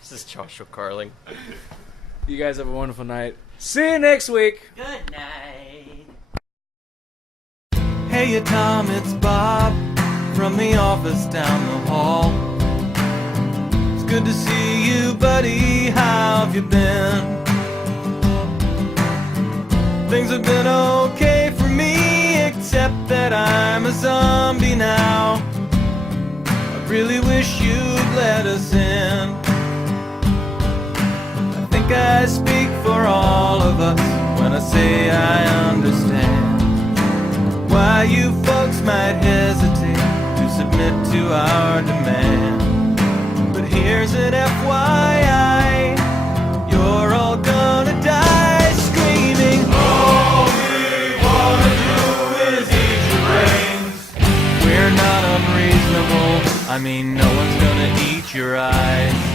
This is Joshua Carling. You guys have a wonderful night. See you next week. Good night. Hey Tom, it's Bob from the office down the hall. It's good to see you, buddy. How have you been? Things have been okay for me, except that I'm a zombie now. I really wish you'd let us in. I think I speak for all of us when I say I understand why you folks might hesitate to submit to our demand. But here's an FYI, you're all gonna die screaming, all we wanna do is eat your brains. We're not unreasonable, I mean no one's gonna eat your eyes.